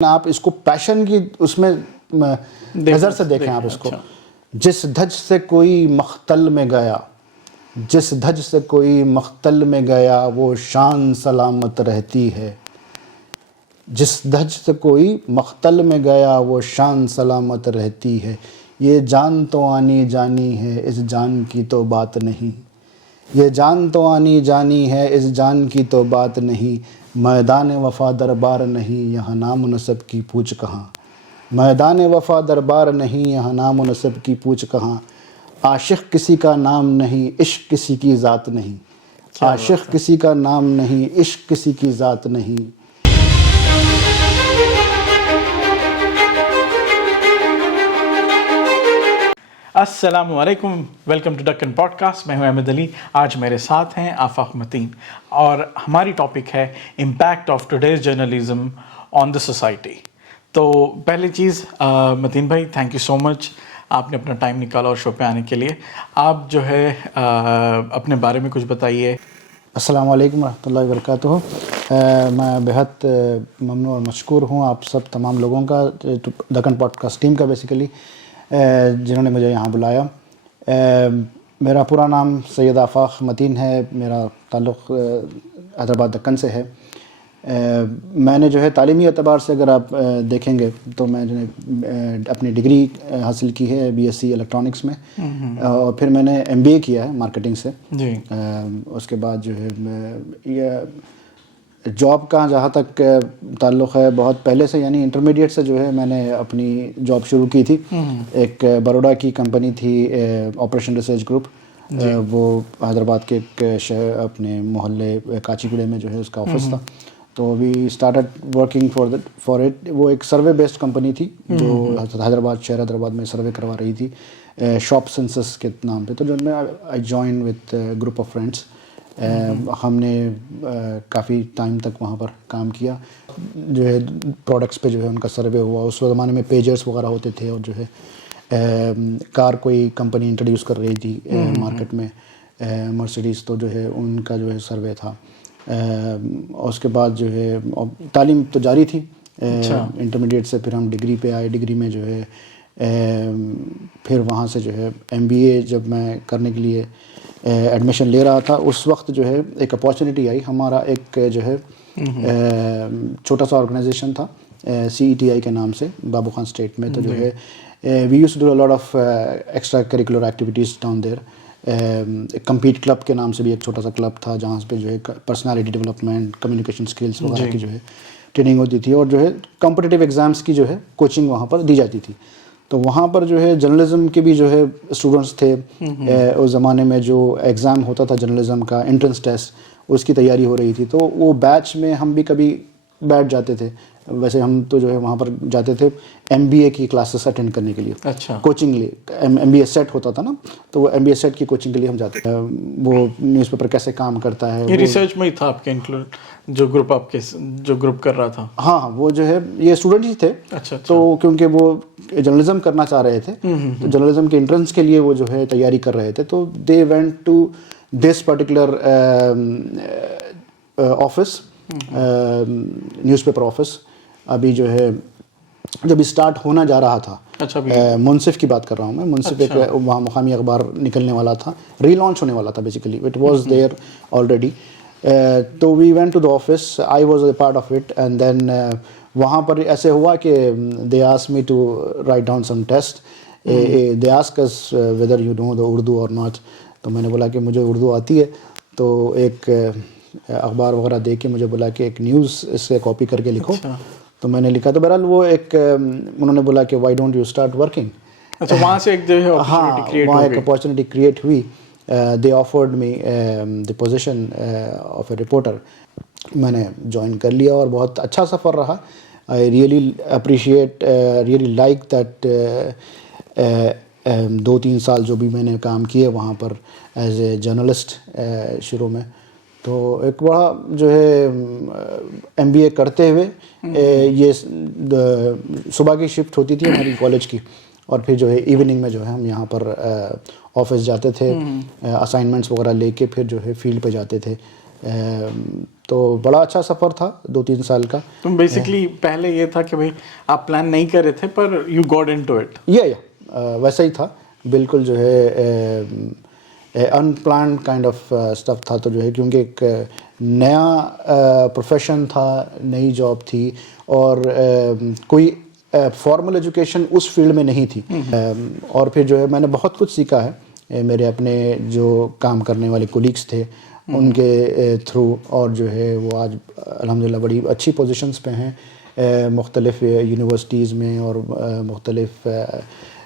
آپ اس کو پیشن کی اس میں نظر سے دیکھیں آپ اس کو. جس دھج سے کوئی مختل میں گیا، جس دھج سے کوئی مختل میں گیا وہ شان سلامت رہتی ہے. جس دھج سے کوئی مختل میں گیا وہ شان سلامت رہتی ہے. یہ جان تو آنی جانی ہے اس جان کی تو بات نہیں. یہ جان تو آنی جانی ہے اس جان کی تو بات نہیں. میدان وفا دربار نہیں یہاں نام و نسب کی پوچھ کہاں. میدان وفا دربار نہیں یہاں نام و نسب کی پوچھ کہاں. عاشق کسی کا نام نہیں عشق کسی کی ذات نہیں. عاشق کسی کا نام نہیں عشق کسی کی ذات نہیں. السلام علیکم، welcome to Deccan pod cost. میں ہوں احمد علی. آج میرے ساتھ ہیں آفاق متین اور ہماری ٹاپک ہے impact of today's journalism on the society. تو پہلی چیز متین بھائی، تھینک یو سو مچ، آپ نے اپنا ٹائم نکالا اور شو پہ آنے کے لیے. آپ جو ہے اپنے بارے میں کچھ بتائیے. السلام علیکم ورحمۃ اللہ وبرکاتہ. میں بہت ممنون اور مشکور ہوں آپ سب تمام لوگوں کا، دکن پوڈ کاسٹ ٹیم کا بیسیکلی، جنہوں نے مجھے یہاں بلایا. میرا پورا نام سید آفاق متین ہے. میرا تعلق حیدرآباد دکن سے ہے. میں نے جو ہے تعلیمی اعتبار سے اگر آپ دیکھیں گے تو میں جو ہے اپنی ڈگری حاصل کی ہے بی ایس سی الیکٹرانکس میں، اور پھر میں نے ایم بی اے کیا ہے مارکیٹنگ سے. اس کے بعد جو ہے یہ جاب کا جہاں تک تعلق ہے بہت پہلے سے، یعنی انٹرمیڈیٹ سے جو ہے میں نے اپنی جاب شروع کی تھی. ایک بروڈا کی کمپنی تھی آپریشن ریسرچ گروپ، وہ حیدرآباد کے ایک اپنے محلے کاچی گڑے میں جو ہے اس کا آفس تھا. تو we started working for it. وہ ایک سروے بیسڈ کمپنی تھی جو حیدرآباد شہر حیدرآباد میں سروے کروا رہی تھی شاپ سینسس کے نام پہ. تو جو میں I join with group of friends. ہم نے کافی ٹائم تک وہاں پر کام کیا، جو ہے پروڈکٹس پہ جو ہے ان کا سروے ہوا. اس زمانے میں پیجرز وغیرہ ہوتے تھے، اور جو ہے کار کوئی کمپنی انٹروڈیوس کر رہی تھی مارکیٹ میں، مرسیڈیز، تو جو ہے ان کا جو ہے سروے تھا. اس کے بعد جو ہے تعلیم تو جاری تھی. انٹرمیڈیٹ سے پھر ہم ڈگری پہ آئے. ڈگری میں جو ہے پھر وہاں سے جو ہے ایم بی اے جب میں کرنے کے لیے ایڈمیشن لے رہا تھا، اس وقت جو ہے ایک اپارچونیٹی آئی. ہمارا ایک جو ہے چھوٹا سا آرگنائزیشن تھا سی ای ٹی آئی کے نام سے بابو خان اسٹیٹ میں. تو جو ہے we used to do a lot of extra curricular activities down there. Compete club کے نام سے بھی ایک چھوٹا سا کلب تھا جہاں پہ جو ہے پرسنالٹی ڈیولپمنٹ، کمیونیکیشن اسکلس وغیرہ کی جو ہے ٹریننگ ہوتی تھی، اور جو ہے کمپٹیٹیو ایگزامس کی جو ہے کوچنگ وہاں پر دی جاتی تھی. تو وہاں پر جو ہے جرنلزم کے بھی جو ہے اسٹوڈنٹس تھے. اس زمانے میں جو ایگزام ہوتا تھا جرنلزم کا، انٹرنس ٹیسٹ، اس کی تیاری ہو رہی تھی. تو وہ بیچ میں ہم بھی کبھی بیٹھ جاتے تھے. ویسے ہم تو جو ہے وہاں پر جاتے تھے ایم بی اے کی کلاسز اٹینڈ کرنے کے لیے. کوچنگ لیے ایم بی اے سیٹ ہوتا تھا نا، تو وہ ایم بی اے سیٹ کی کوچنگ کے لیے ہم جاتے تھے. وہ نیوز پیپر کیسے کام کرتا ہے، یہ ریسرچ میں ہی تھا آپ کے انکلوڈ، جو گروپ آپ کے جو گروپ کر رہا تھا؟ ہاں، وہ جو ہے یہ اسٹوڈنٹ ہی تھے. تو کیونکہ وہ جرنلزم کرنا چاہ رہے تھے، تو جرنلزم کے انٹرنس کے لیے وہ جو ہے تیاری کر رہے تھے. تو they went to this particular office, newspaper office. ابھی جو ہے جب اسٹارٹ ہونا جا رہا تھا، منصف کی بات کر رہا ہوں میں. منصف ایک وہاں مقامی اخبار نکلنے والا تھا، ری لانچ ہونے والا تھا basically. It was there already. تو we went to the office, I was a part of it. And then وہاں پر ایسے ہوا کہ they ask me to write down some test. They ask us whether you know the Urdu or not. تو میں نے بولا کہ مجھے اردو آتی ہے. تو ایک اخبار وغیرہ دے کے مجھے بولا کہ ایک نیوز اس سے کاپی کر کے لکھو. تو میں نے لکھا. تو بہرحال وہ ایک انہوں نے بولا کہ why don't you start working. وہاں سے ایک جو ہے وہاں ایک اپارچونیٹی کریٹ ہوئی. They offered me the position of a reporter. میں نے جوائن کر لیا اور بہت اچھا سفر رہا. I really appreciate, really like that. 2-3 سال جو بھی میں نے کام کیے وہاں پر ایز اے جرنلسٹ شروع میں. تو ایک بڑا جو ہے ایم بی اے کرتے ہوئے یہ صبح کی شفٹ ہوتی تھی ہماری کالج کی، اور پھر جو ہے ایوننگ میں جو ہے ہم یہاں پر آفس جاتے تھے، اسائنمنٹس وغیرہ لے کے پھر جو ہے فیلڈ پہ جاتے تھے. تو بڑا اچھا سفر تھا 2-3 سال کا. تم بیسکلی پہلے یہ تھا کہ بھائی آپ پلان نہیں کر رہے تھے پر یو گاٹ انٹو اٹ. ویسا ہی تھا بالکل جو ہے ان پلانڈ کائنڈ آف اسٹف تھا. تو جو ہے کیونکہ ایک نیا پروفیشن تھا, نئی جاب تھی, اور کوئی فارمل ایجوکیشن اس فیلڈ میں نہیں تھی. اور پھر جو ہے میں نے بہت کچھ سیکھا ہے میرے اپنے جو کام کرنے والے کولیگس تھے ان کے تھرو, اور جو ہے وہ آج الحمدللہ بڑی اچھی پوزیشنز پہ ہیں مختلف یونیورسٹیز میں اور مختلف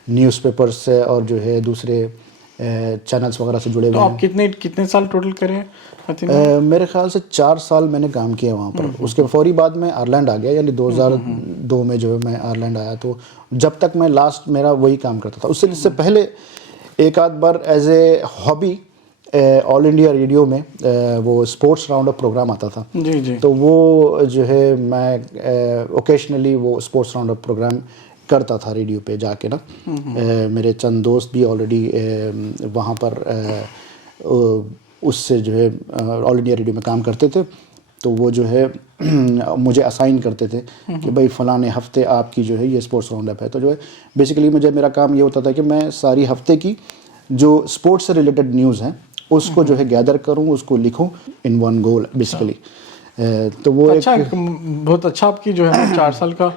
نیوز پیپرز سے اور جو ہے دوسرے چینلز وغیرہ سے جڑے ہوئے ہیں. تو آپ کتنے سال ٹوٹل کرے ہیں؟ میرے خیال سے 4 سال میں نے کام کیا وہاں پر. اس کے فوری بعد میں آئرلینڈ آ گیا, یعنی 2002 میں جو ہے میں آئرلینڈ آیا. تو جب تک میں لاسٹ میرا وہی کام کرتا تھا. اس سے پہلے ایک آدھ بار as a hobby All India Radio میں وہ اسپورٹس راؤنڈ اپ پروگرام آتا تھا. جی. تو وہ جو ہے میں اوکیشنلی وہ اسپورٹس راؤنڈ اپ پروگرام کرتا تھا ریڈیو پہ جا کے نا. میرے چند دوست بھی آلریڈی وہاں پر اس سے جو ہے آل انڈیا ریڈیو میں کام کرتے تھے. تو وہ جو ہے مجھے اسائن کرتے تھے کہ بھائی فلاں ہفتے آپ کی جو ہے یہ اسپورٹس راؤنڈ اپ ہے. تو جو ہے بیسیکلی میرا کام یہ ہوتا تھا کہ میں ساری ہفتے کی جو اسپورٹس سے ریلیٹڈ نیوز ہیں اس کو جو ہے گیدر کروں, اس کو لکھوں ان ون گول بیسیکلی. تو وہ اچھا, بہت اچھا آپ کی جو ہے 4 سال کا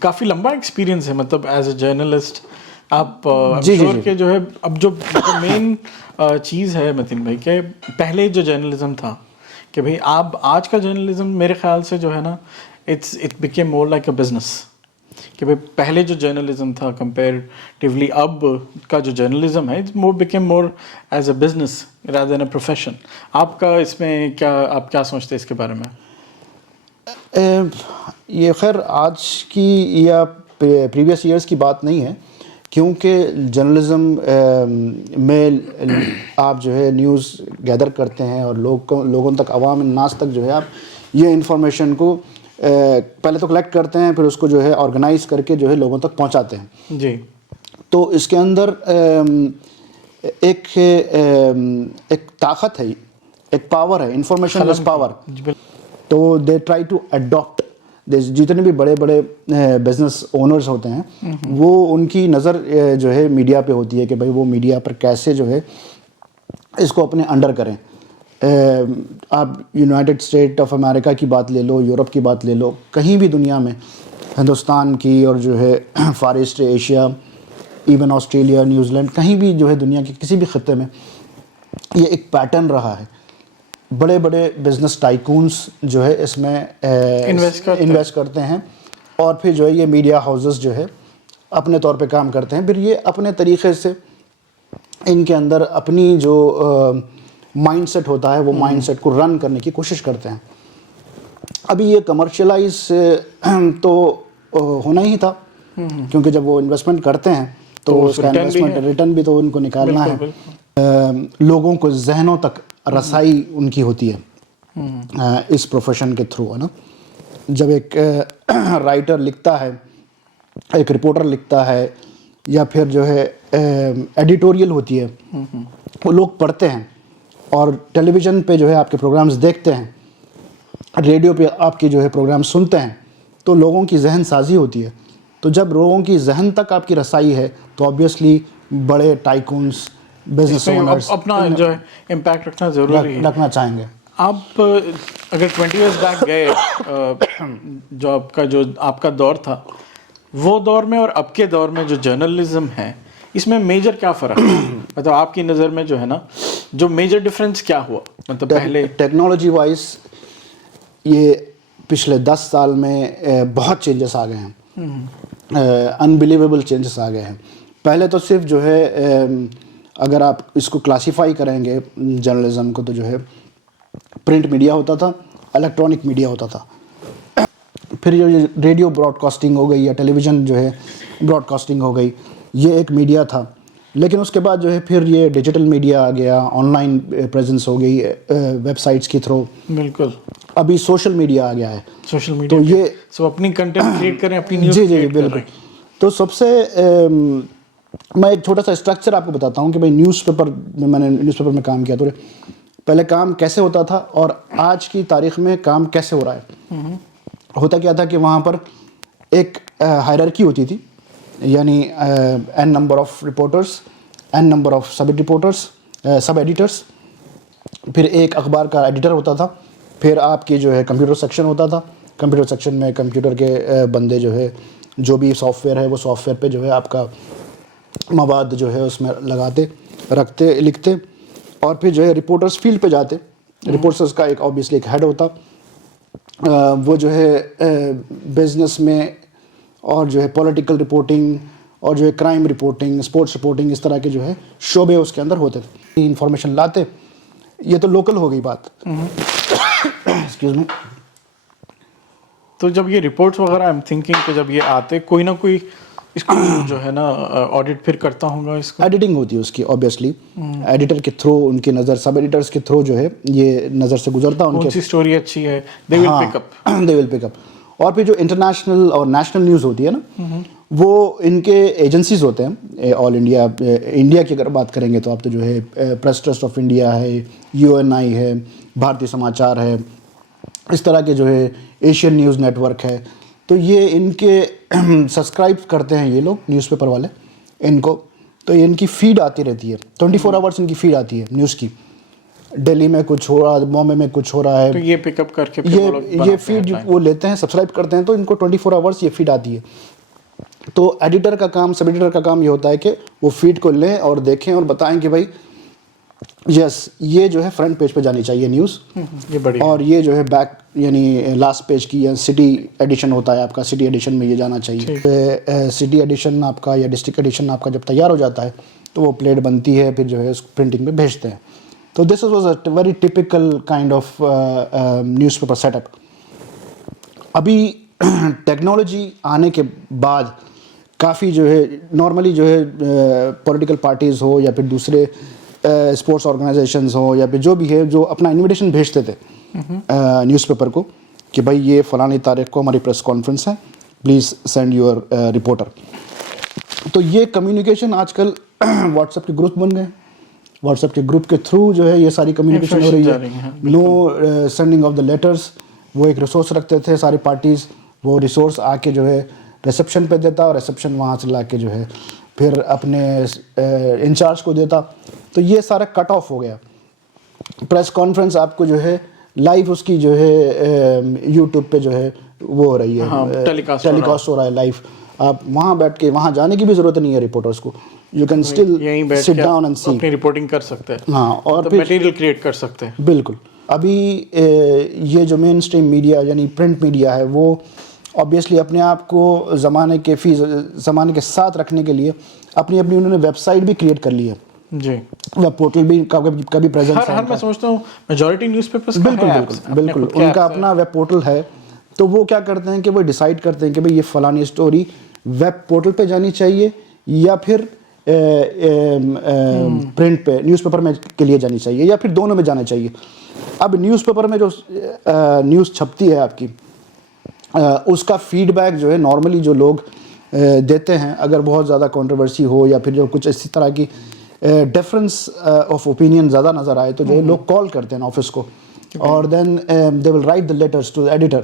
کافی لمبا ایکسپیرینس ہے, مطلب ایز اے جرنلسٹ آپ شور کے جو ہے. اب جو مین چیز ہے متین بھائی کہ پہلے جو جرنلزم تھا کہ بھائی آپ آج کا جرنلزم میرے خیال سے جو ہے نا it became more like a business. کہ بھائی پہلے جو جرنلزم تھا کمپیریٹیولی اب کا جو جرنلزم ہے more become more as a business rather than a profession. آپ کا اس میں آپ کیا سوچتے ہیں اس کے بارے میں؟ یہ خیر آج کی یا پریویس ایئرس کی بات نہیں ہے, کیونکہ جرنلزم میں آپ جو ہے نیوز گیدر کرتے ہیں اور لوگوں تک, عوام الناس تک جو ہے آپ یہ انفارمیشن کو پہلے تو کلیکٹ کرتے ہیں, پھر اس کو جو ہے آرگنائز کر کے جو ہے لوگوں تک پہنچاتے ہیں. جی. تو اس کے اندر ایک طاقت ہے, ایک پاور ہے, انفارمیشن از پاور. تو دے ٹرائی ٹو اڈاپٹ, جتنے بھی بڑے بڑے بزنس اونرز ہوتے ہیں وہ ان کی نظر جو ہے میڈیا پہ ہوتی ہے کہ بھائی وہ میڈیا پر کیسے جو ہے اس کو اپنے انڈر کریں. آپ یونائٹڈ اسٹیٹ آف امریکہ کی بات لے لو, یورپ کی بات لے لو, کہیں بھی دنیا میں, ہندوستان کی اور جو ہے far East Asia, even Australia, New Zealand, کہیں بھی جو ہے دنیا کے کسی بھی خطے میں یہ ایک پیٹرن رہا ہے. بڑے بڑے بزنس ٹائکونس جو ہے اس میں انویسٹ کرتے ہیں, اور پھر جو ہے یہ میڈیا ہاؤسز جو ہے اپنے طور پہ کام کرتے ہیں. پھر یہ اپنے طریقے سے ان کے اندر اپنی جو مائنڈ سیٹ ہوتا ہے وہ مائنڈ سیٹ کو رن کرنے کی کوشش کرتے ہیں. ابھی یہ کمرشلائز تو ہونا ہی تھا, کیونکہ جب وہ انویسٹمنٹ کرتے ہیں تو اس کا انویسٹمنٹ ریٹرن بھی تو ان کو نکالنا ہے. لوگوں کو ذہنوں تک رسائی ان کی ہوتی ہے اس پروفیشن کے تھرو, ہے نا. جب ایک رائٹر لکھتا ہے, ایک رپورٹر لکھتا ہے, یا پھر جو ہے ایڈیٹوریل ہوتی ہے, وہ لوگ پڑھتے ہیں, اور ٹیلی ویژن پہ جو ہے آپ کے پروگرامز دیکھتے ہیں, ریڈیو پہ آپ کے جو ہے پروگرام سنتے ہیں, تو لوگوں کی ذہن سازی ہوتی ہے. تو جب لوگوں کی ذہن تک آپ کی رسائی ہے تو آبویسلی بڑے ٹائکونس, بزنس اونرز اپنا جو ہے امپیکٹ رکھنا ضروری ہے, رکھنا چاہیں گے. آپ اگر 20 ایئرس بیک گئے, جو آپ کا دور تھا, وہ دور میں اور اب کے دور میں جو جرنلزم ہے اس میں میجر کیا فرق ہے؟ مطلب آپ کی نظر میں جو ہے نا جو میجر ڈفرینس کیا ہوا؟ مطلب پہلے ٹیکنالوجی وائز یہ پچھلے 10 سال میں بہت چینجز آ گئے ہیں, انبلیویبل چینجز آ گئے ہیں. پہلے تو صرف جو ہے اگر آپ اس کو کلاسیفائی کریں گے جرنلزم کو, تو جو ہے پرنٹ میڈیا ہوتا تھا, الیکٹرانک میڈیا ہوتا تھا. پھر جو ریڈیو براڈ کاسٹنگ ہو گئی یا ٹیلی ویژن جو ہے براڈ کاسٹنگ ہو گئی, یہ ایک میڈیا تھا. لیکن اس کے بعد جو ہے پھر یہ ڈیجیٹل میڈیا آ گیا, آن لائن پریزنس ہو گئی ویب سائٹس کے تھرو. بالکل. ابھی سوشل میڈیا آ گیا ہے. سوشل میڈیا, تو یہ سو اپنی کنٹینٹ کریٹ کریں, اپنی نیوز. جی بالکل. تو سب سے میں ایک چھوٹا سا اسٹرکچر آپ کو بتاتا ہوں کہ بھائی نیوز پیپر میں کام کیا. تو پہلے کام کیسے ہوتا تھا اور آج کی تاریخ میں کام کیسے ہو رہا ہے. ہوتا کیا تھا کہ وہاں پر ایک ہائرارکی ہوتی تھی, یعنی n number of reporters, n number of sub editors, پھر ایک اخبار کا ایڈیٹر ہوتا تھا, پھر آپ کی جو ہے کمپیوٹر سیکشن ہوتا تھا. کمپیوٹر سیکشن میں کمپیوٹر کے بندے جو ہے جو بھی سافٹ ویئر ہے وہ سافٹ ویئر پہ جو ہے آپ کا مواد جو ہے اس میں لگاتے, رکھتے, لکھتے, اور پھر جو ہے رپورٹرز فیلڈ پہ جاتے. رپورٹرز کا ایک آبویسلی ایک ہیڈ ہوتا, وہ جو ہے بزنس میں اور جو ہے پولیٹیکل رپورٹنگ اور جو ہے کرائم رپورٹنگ, اسپورٹس رپورٹنگ, اس طرح کے جو ہے شعبے اس کے اندر ہوتے تھے. انفارمیشن لاتے. یہ تو لوکل ہو گئی بات. Excuse me. تو جب یہ رپورٹس وغیرہ آئی ایم تھنکنگ کہ جب یہ آتے کوئی نہ کوئی اس کو جو ہے نا آڈٹ پھر کرتا ہوگا اس کو. ایڈیٹنگ ہوتی ہے اس کی آبویسلی, ایڈیٹر کے تھرو, ان کی نظر, سب ایڈیٹرس کے تھرو جو ہے یہ نظر سے گزرتا. ان کون سی اسٹوری اچھی ہے دے ول پک اپ, دے ول پک اپ. اور پھر جو انٹرنیشنل اور نیشنل نیوز ہوتی ہے نا, وہ ان کے ایجنسیز ہوتے ہیں. آل انڈیا, انڈیا کی اگر بات کریں گے تو آپ تو جو ہے پریس ٹرسٹ آف انڈیا ہے, UNI ہے, بھارتی سماچار ہے, اس طرح کے جو ہے ایشین نیوز نیٹ ورک ہے. تو یہ ان کے سبسکرائب کرتے ہیں یہ لوگ نیوز پیپر والے ان کو. تو یہ ان کی فیڈ آتی رہتی ہے 24 آورس, ان کی فیڈ آتی ہے نیوز کی. دہلی میں کچھ ہو رہا ہے, بامبے میں کچھ ہو رہا ہے, تو یہ پک اپ کر کے یہ فیڈ وہ لیتے ہیں, سبسکرائب کرتے ہیں, تو ان کو 24 آورس یہ فیڈ آتی ہے. تو ایڈیٹر کا کام, سب ایڈیٹر کا کام یہ ہوتا ہے کہ وہ فیڈ کو لیں اور دیکھیں اور بتائیں کہ بھائی یس یہ جو ہے فرنٹ پیج پہ جانی چاہیے نیوز, یہ بڑی, اور یہ جو ہے بیک یعنی لاسٹ پیج کی, یا سٹی ایڈیشن ہوتا ہے آپ کا, سٹی ایڈیشن میں یہ جانا چاہیے. سٹی ایڈیشن آپ کا یا ڈسٹرکٹ ایڈیشن آپ کا جب تیار ہو جاتا ہے تو وہ پلیٹ بنتی ہے, پھر جو ہے اس پرنٹنگ میں بھیجتے ہیں. تو this was a very typical kind of newspaper setup. ابھی ٹیکنالوجی آنے کے بعد کافی جو ہے نارملی جو ہے پولیٹیکل پارٹیز ہو یا پھر دوسرے اسپورٹس آرگنائزیشنز ہوں یا پھر جو بھی ہے, جو اپنا انویٹیشن بھیجتے تھے نیوز پیپر کو کہ بھائی یہ فلانی تاریخ کو ہماری پریس کانفرنس ہے, پلیز سینڈ یور رپورٹر. تو یہ کمیونیکیشن آج کل واٹس ایپ کے گروپ بن گئے. واٹس ایپ کے گروپ کے تھرو جو ہے یہ ساری کمیونیکیشن ہو رہی ہے. No sending of the letters. وہ ایک ریسورس رکھتے تھے ساری پارٹیز, وہ ریسورس آ کے جو ہے ریسیپشن پہ دیتا, اور ریسیپشن وہاں سے لا کے جو ہے پھر اپنے انچارج کو دیتا. تو یہ سارا کٹ آف ہو گیا. پریس کانفرنس آپ کو جو ہے لائیو اس کی جو ہے یوٹیوب پہ جو ہے وہ ہو رہی ہے, ٹیلی کاسٹ ہو رہا ہے لائیو. آپ وہاں بیٹھ کے وہاں جانے کی بھی ضرورت نہیں ہے رپورٹرس کو. You can still sit down and see, اپنی رپورٹنگ کر سکتے ہیں. ہاں, اور پھر میٹیریل کریٹ کر سکتے ہیں. بالکل. ابھی یہ جو مین اسٹریم میڈیا یعنی پرنٹ میڈیا ہے وہ آبویسلی اپنے آپ کو زمانے کے ساتھ رکھنے کے لیے اپنی انہوں نے ویب سائٹ بھی کریٹ کر لی ہے. جی, ویب پورٹل بھی کبھی پریزنس ہے. ہر میں سمجھتا ہوں میجورٹی نیوز پیپرز بالکل ان کا اپنا ویب پورٹل ہے. تو وہ کیا کرتے ہیں کہ وہ ڈیسائیڈ کرتے ہیں کہ بھئی یہ فلانی اسٹوری ویب پورٹل پہ جانی چاہیے یا پھر پرنٹ پہ نیوز پیپر میں کے لیے جانی چاہیے, یا پھر دونوں میں جانا چاہیے. اب نیوز پیپر میں جو نیوز چھپتی ہے آپ کی, اس کا فیڈ بیک جو ہے نارملی جو لوگ دیتے ہیں, اگر بہت زیادہ کنٹروورسی ہو یا پھر جو کچھ اسی طرح کی ڈفرینس آف اوپینین زیادہ نظر آئے تو جو ہے لوگ کال کرتے ہیں آفس کو, اور then they will write the letters to editor.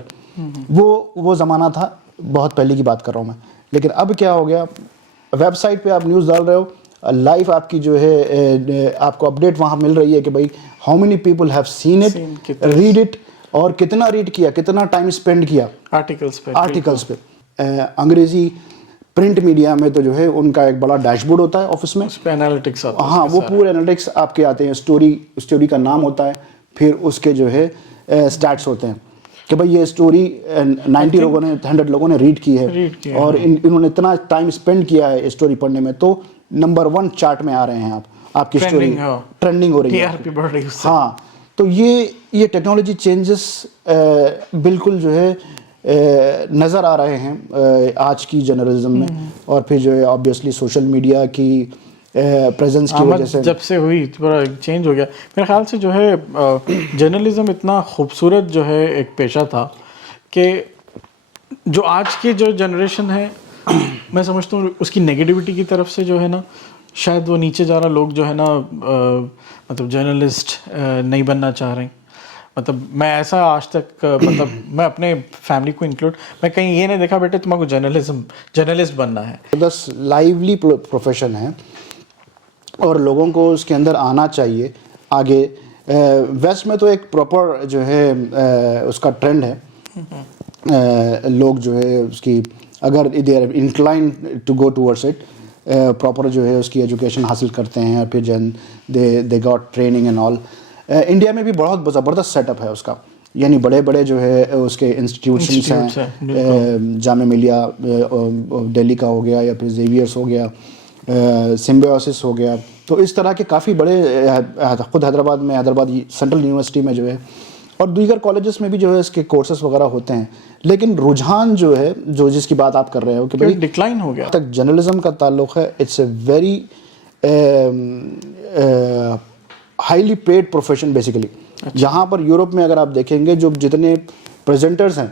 وہ زمانہ تھا, بہت پہلے کی بات کر رہا ہوں میں. لیکن اب کیا ہو گیا, ویب سائٹ پہ آپ نیوز ڈال رہے ہو, لائیو آپ کی جو ہے آپ کو اپڈیٹ وہاں مل رہی ہے کہ بھائی how many people have seen it, read it, اور کتنا ریڈ کیا, کتنا ٹائم اسپینڈ کیا آرٹیکلس پہ. انگریزی پرنٹ میڈیا میں تو جو ہے ان کا ایک بڑا ڈیش بورڈ ہوتا ہے آفس میں, اس پہ انالیٹکس آتا ہے. ہاں, وہ پورے انالیٹکس آپ کے آتے ہیں. اسٹوری کا نام ہوتا ہے, پھر اس کے جو ہے اسٹیٹس ہوتے ہیں کہ بھائی یہ اسٹوری 90 لوگوں نے 100 لوگوں نے ریڈ کی ہے, اور انہوں نے اتنا ٹائم اسپینڈ کیا ہے اسٹوری پڑھنے میں, تو نمبر 1 چارٹ میں آ رہے ہیں آپ کی اسٹوری ٹرینڈنگ ہو رہی ہے. ہاں, تو یہ ٹیکنالوجی چینجز بالکل جو ہے نظر آ رہے ہیں آج کی جرنلزم میں. اور پھر جو ہے آبویسلی سوشل میڈیا کی پریزنس کی وجہ سے جب سے ہوئی تھوڑا چینج ہو گیا. میرے خیال سے جو ہے جرنلزم اتنا خوبصورت جو ہے ایک پیشہ تھا کہ جو آج کی جو جنریشن ہے میں سمجھتا ہوں اس کی نیگیٹیوٹی کی طرف سے جو ہے نا شاید وہ نیچے جا رہا لوگ جو ہے نا مطلب جرنلسٹ نہیں بننا چاہ رہے ہیں. مطلب میں ایسا آج تک مطلب میں اپنے فیملی کو انکلوڈ میں کہیں یہ نہیں دیکھا بیٹے تمہیں کو جرنلسٹ بننا ہے. بس لائیولی پروفیشن ہے اور لوگوں کو اس کے اندر آنا چاہیے آگے. ویسٹ میں تو ایک پراپر جو ہے اس کا ٹرینڈ ہے, لوگ جو ہے اس کی اگر they are inclined to go towards it, proper جو ہے اس کی ایجوکیشن حاصل کرتے ہیں اور پھر they got training and all. India میں بھی بہت زبردست سیٹ اپ ہے اس کا, یعنی بڑے بڑے جو ہے اس کے انسٹیٹیوشنس ہیں, جامعہ ملیہ دہلی کا ہو گیا یا پھر زیویئرس ہو گیا, سمبیوسس ہو گیا. تو اس طرح کے کافی بڑے, خود حیدرآباد سینٹرل یونیورسٹی میں جو ہے اور دیگر کالجز میں بھی جو ہے اس کے کورسز وغیرہ ہوتے ہیں. لیکن رجحان جو ہے جس کی بات آپ کر رہے ہو کہ بھائی ڈکلائن ہو گیا تک جرنلزم کا تعلق ہے, it's a very highly paid profession basically. جہاں پر یورپ میں اگر آپ دیکھیں گے جو جتنے پریزنٹرز ہیں,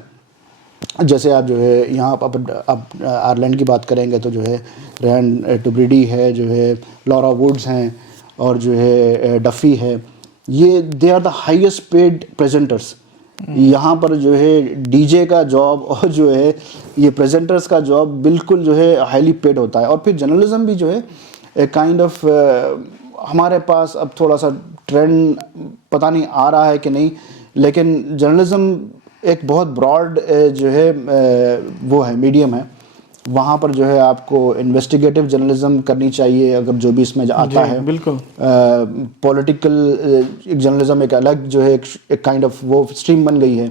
جیسے آپ جو ہے یہاں آپ آئرلینڈ کی بات کریں گے تو جو ہے ریان ٹبریڈی ہے, جو ہے لورا ووڈز ہیں اور جو ہے ڈفی ہے, یہ they are the highest paid presenters. یہاں پر جو ہے ڈی جے کا جاب اور جو ہے یہ پریزنٹرس کا جاب بالکل جو ہے ہائیلی پیڈ ہوتا ہے. اور پھر جرنلزم بھی جو ہے کائنڈ آف ہمارے پاس اب تھوڑا سا ٹرینڈ پتہ نہیں آ رہا ہے کہ نہیں, لیکن جرنلزم ایک بہت براڈ جو ہے وہ ہے میڈیم ہے. وہاں پر جو ہے آپ کو انویسٹیگیٹو جرنلزم کرنی چاہیے اگر جو بھی اس میں آتا ہے. بالکل پولیٹیکل جرنلزم ایک الگ جو ہے ایک کائنڈ آف وہ اسٹریم بن گئی ہے.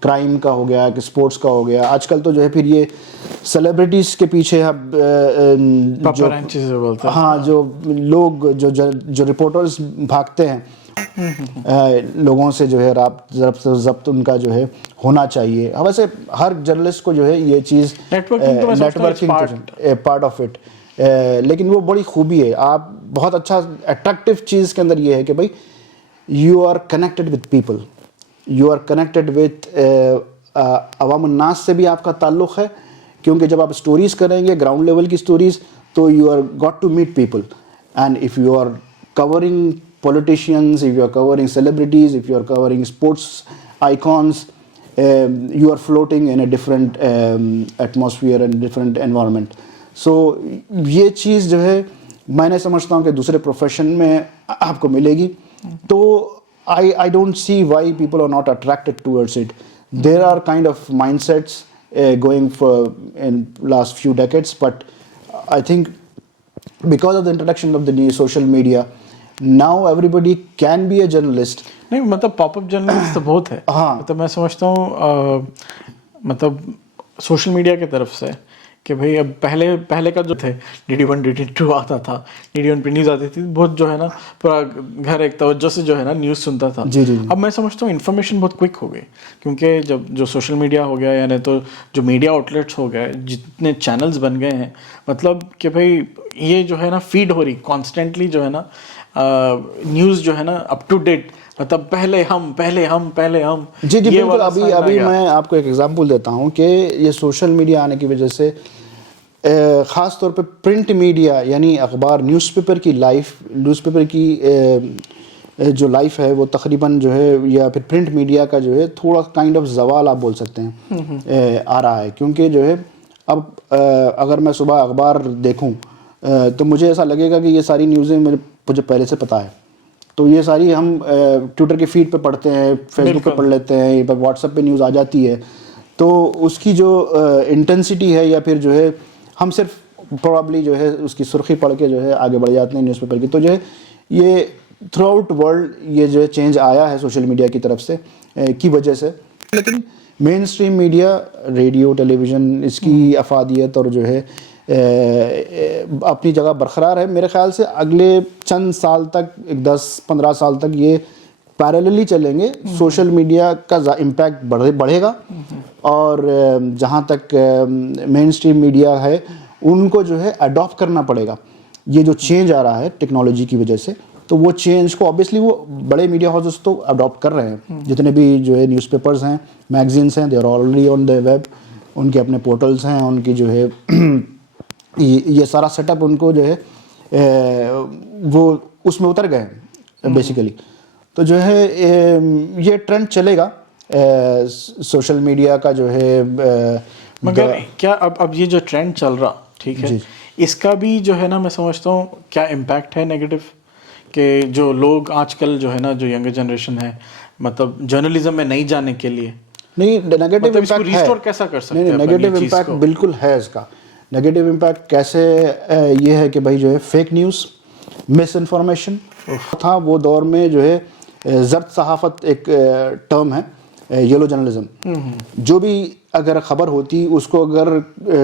کرائم کا ہو گیا کہ اسپورٹس کا ہو گیا. آج کل تو جو ہے پھر یہ سیلیبریٹیز کے پیچھے ہاں جو لوگ جو رپورٹرز بھاگتے ہیں, لوگوں سے جو ہے ضبط ان کا جو ہے ہونا چاہیے. ویسے ہر جرنلسٹ کو جو ہے یہ چیز نیٹورکنگ پارٹ آف اٹ, لیکن وہ بڑی خوبی ہے. آپ بہت اچھا اٹریکٹیو چیز کے اندر یہ ہے کہ بھائی you are connected with people, you are connected with عوام الناس سے بھی آپ کا تعلق ہے, کیونکہ جب آپ اسٹوریز کریں گے گراؤنڈ لیول کی اسٹوریز تو you are got to meet people. And if you are covering politicians, if you are covering celebrities, if you are covering sports icons, you are floating in a different atmosphere and different environment. So یہ چیز جو ہے میں نے سمجھتا ہوں کہ دوسرے پروفیشن میں آپ کو ملے گی. تو I don't see why people are not attracted towards it. There are kind of mindsets going for in last few decades, but I think because of the introduction of the new social media, now everybody can be a journalist. نہیں مطلب پاپ اپ journalist تو بہت ہے. مطلب میں سمجھتا ہوں مطلب سوشل میڈیا کی طرف سے کہ بھائی اب پہلے کا جو تھے DD1 DD2 آتا تھا, DD1 پہ نیوز آتی تھی, بہت جو ہے نا پورا گھر ایک توجہ سے جو ہے نا نیوز سنتا تھا. اب میں سمجھتا ہوں انفارمیشن بہت کوئک ہو گئی, کیونکہ جب جو سوشل میڈیا ہو گیا یعنی تو جو میڈیا آؤٹلیٹس ہو گئے, جتنے چینلز بن گئے ہیں, مطلب کہ بھائی یہ جو ہے نا فیڈ ہو رہی کانسٹنٹلی جو ہے نا نیوز جو ہے نا اپ ٹو ڈیٹ, مطلب پہلے ہم جی بالکل. ابھی میں آپ کو ایک ایگزامپل دیتا ہوں کہ یہ سوشل میڈیا آنے کی وجہ سے خاص طور پہ پرنٹ میڈیا یعنی اخبار نیوز پیپر کی جو لائف ہے وہ تقریباً جو ہے یا پھر پرنٹ میڈیا کا جو ہے تھوڑا کائنڈ آف زوال آپ بول سکتے ہیں آ رہا ہے. کیونکہ جو ہے اب اگر میں صبح اخبار دیکھوں تو مجھے ایسا لگے گا کہ یہ ساری نیوزیں مجھے پہلے سے پتہ ہے. تو یہ ساری ہم ٹویٹر کے فیڈ پہ پڑھتے ہیں, فیس بک پہ پڑھ لیتے ہیں, واٹس ایپ پہ نیوز آ جاتی ہے. تو اس کی جو انٹینسٹی ہے یا پھر جو ہے ہم صرف پروبابلی جو ہے اس کی سرخی پڑھ کے جو ہے آگے بڑھ جاتے ہیں نیوز پیپر کی. تو جو ہے یہ تھرو آؤٹ ورلڈ یہ جو ہے چینج آیا ہے سوشل میڈیا کی طرف سے کی وجہ سے. لیکن مین اسٹریم میڈیا, ریڈیو, ٹیلی ویژن, اس کی افادیت اور جو ہے اپنی جگہ برقرار ہے. میرے خیال سے اگلے چند سال تک 10-15 سال تک یہ پیرللی چلیں گے. سوشل میڈیا کا امپیکٹ بڑھے گا اور جہاں تک مین اسٹریم میڈیا ہے ان کو جو ہے اڈاپٹ کرنا پڑے گا یہ جو چینج آ رہا ہے ٹیکنالوجی کی وجہ سے. تو وہ چینج کو آبویسلی وہ بڑے میڈیا ہاؤسز تو اڈاپٹ کر رہے ہیں. جتنے بھی جو ہے نیوز پیپرز ہیں, میگزینس ہیں, they are already on the web, ان کے اپنے پورٹلز ہیں, ان کی جو ہے یہ سارا سیٹ اپ ان کو جو ہے وہ اس میں اتر گئے ہیں بیسیکلی. تو جو ہے یہ ٹرینڈ چلے گا سوشل میڈیا کا جو ہے. مگر کیا اب یہ جو ٹرینڈ چل رہا ٹھیک ہے اس کا بھی جو ہے نا میں سمجھتا ہوں کیا امپیکٹ ہے نیگیٹو کہ جو لوگ آج کل جو ہے نا جو ینگر جنریشن ہے مطلب جرنلزم میں نہیں جانے کے لیے نہیں نیگیٹو امپیکٹ ریسٹور کیسا کر سکتے ہیں؟ نیگیٹو امپیکٹ بالکل ہے اس کا. نیگیٹو امپیکٹ کیسے یہ ہے کہ بھائی جو ہے فیک نیوز, مس انفارمیشن تھا وہ دور میں جو ہے. زرد صحافت ایک ٹرم ہے, یلو جرنلزم. جو بھی اگر خبر ہوتی اس کو اگر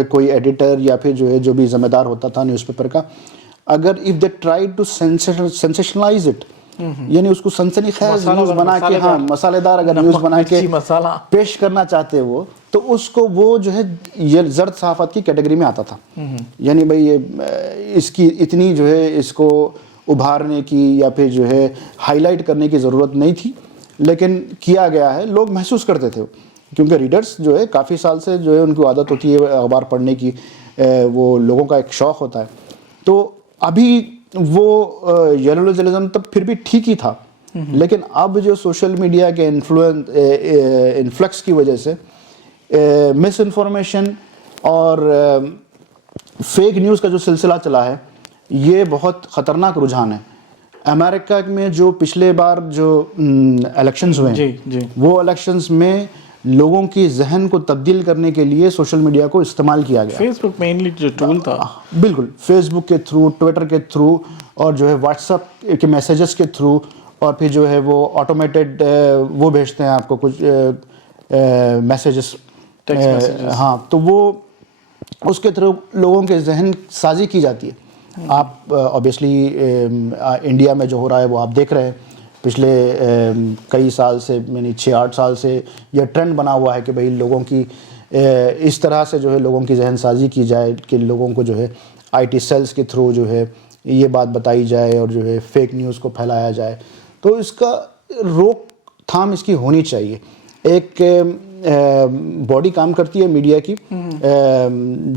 کوئی ایڈیٹر یا پھر جو ہے جو بھی ذمہ دار ہوتا تھا نیوز پیپر کا, اگر if they try to sensationalize it, یعنی اس کو سنسنی خیز نیوز بنا کے, ہاں مسالے دار اگر نیوز بنا کے پیش کرنا چاہتے وہ, تو اس کو وہ جو ہے یہ زرد صحافت کی کیٹیگری میں آتا تھا. یعنی بھائی اس کی اتنی جو ہے اس کو ابھارنے کی یا پھر جو ہے ہائی لائٹ کرنے کی ضرورت نہیں تھی, لیکن کیا گیا ہے. لوگ محسوس کرتے تھے کیونکہ ریڈرز جو ہے کافی سال سے جو ہے ان کو عادت ہوتی ہے اخبار پڑھنے کی, وہ لوگوں کا ایک شوق ہوتا ہے. تو ابھی وہ یلو جرنلزم تب پھر بھی ٹھیک ہی تھا, لیکن اب جو سوشل میڈیا کے انفلکس کی وجہ سے مس انفارمیشن اور فیک نیوز کا جو سلسلہ چلا ہے یہ بہت خطرناک رجحان ہے. امریکہ میں جو پچھلے بار جو الیکشنز ہوئے وہ الیکشنز میں لوگوں کی ذہن کو تبدیل کرنے کے لیے سوشل میڈیا کو استعمال کیا گیا. فیس بک مینلی جو ٹول تھا, بالکل فیس بک کے تھرو, ٹویٹر کے تھرو, اور جو ہے واٹس ایپ کے میسیجز کے تھرو, اور پھر جو ہے وہ آٹومیٹڈ وہ بھیجتے ہیں آپ کو کچھ میسیجز, ہاں, تو وہ اس کے تھرو لوگوں کے ذہن سازی کی جاتی ہے. آپ آبویسلی انڈیا میں جو ہو رہا ہے وہ آپ دیکھ رہے ہیں. پچھلے کئی سال سے, یعنی 6-8 سال سے یہ ٹرینڈ بنا ہوا ہے کہ بھئی لوگوں کی اس طرح سے جو ہے لوگوں کی ذہن سازی کی جائے کہ لوگوں کو جو ہے آئی ٹی سیلز کے تھرو جو ہے یہ بات بتائی جائے اور جو ہے فیک نیوز کو پھیلایا جائے. تو اس کا روک تھام اس کی ہونی چاہیے. ایک باڈی کام کرتی ہے میڈیا کی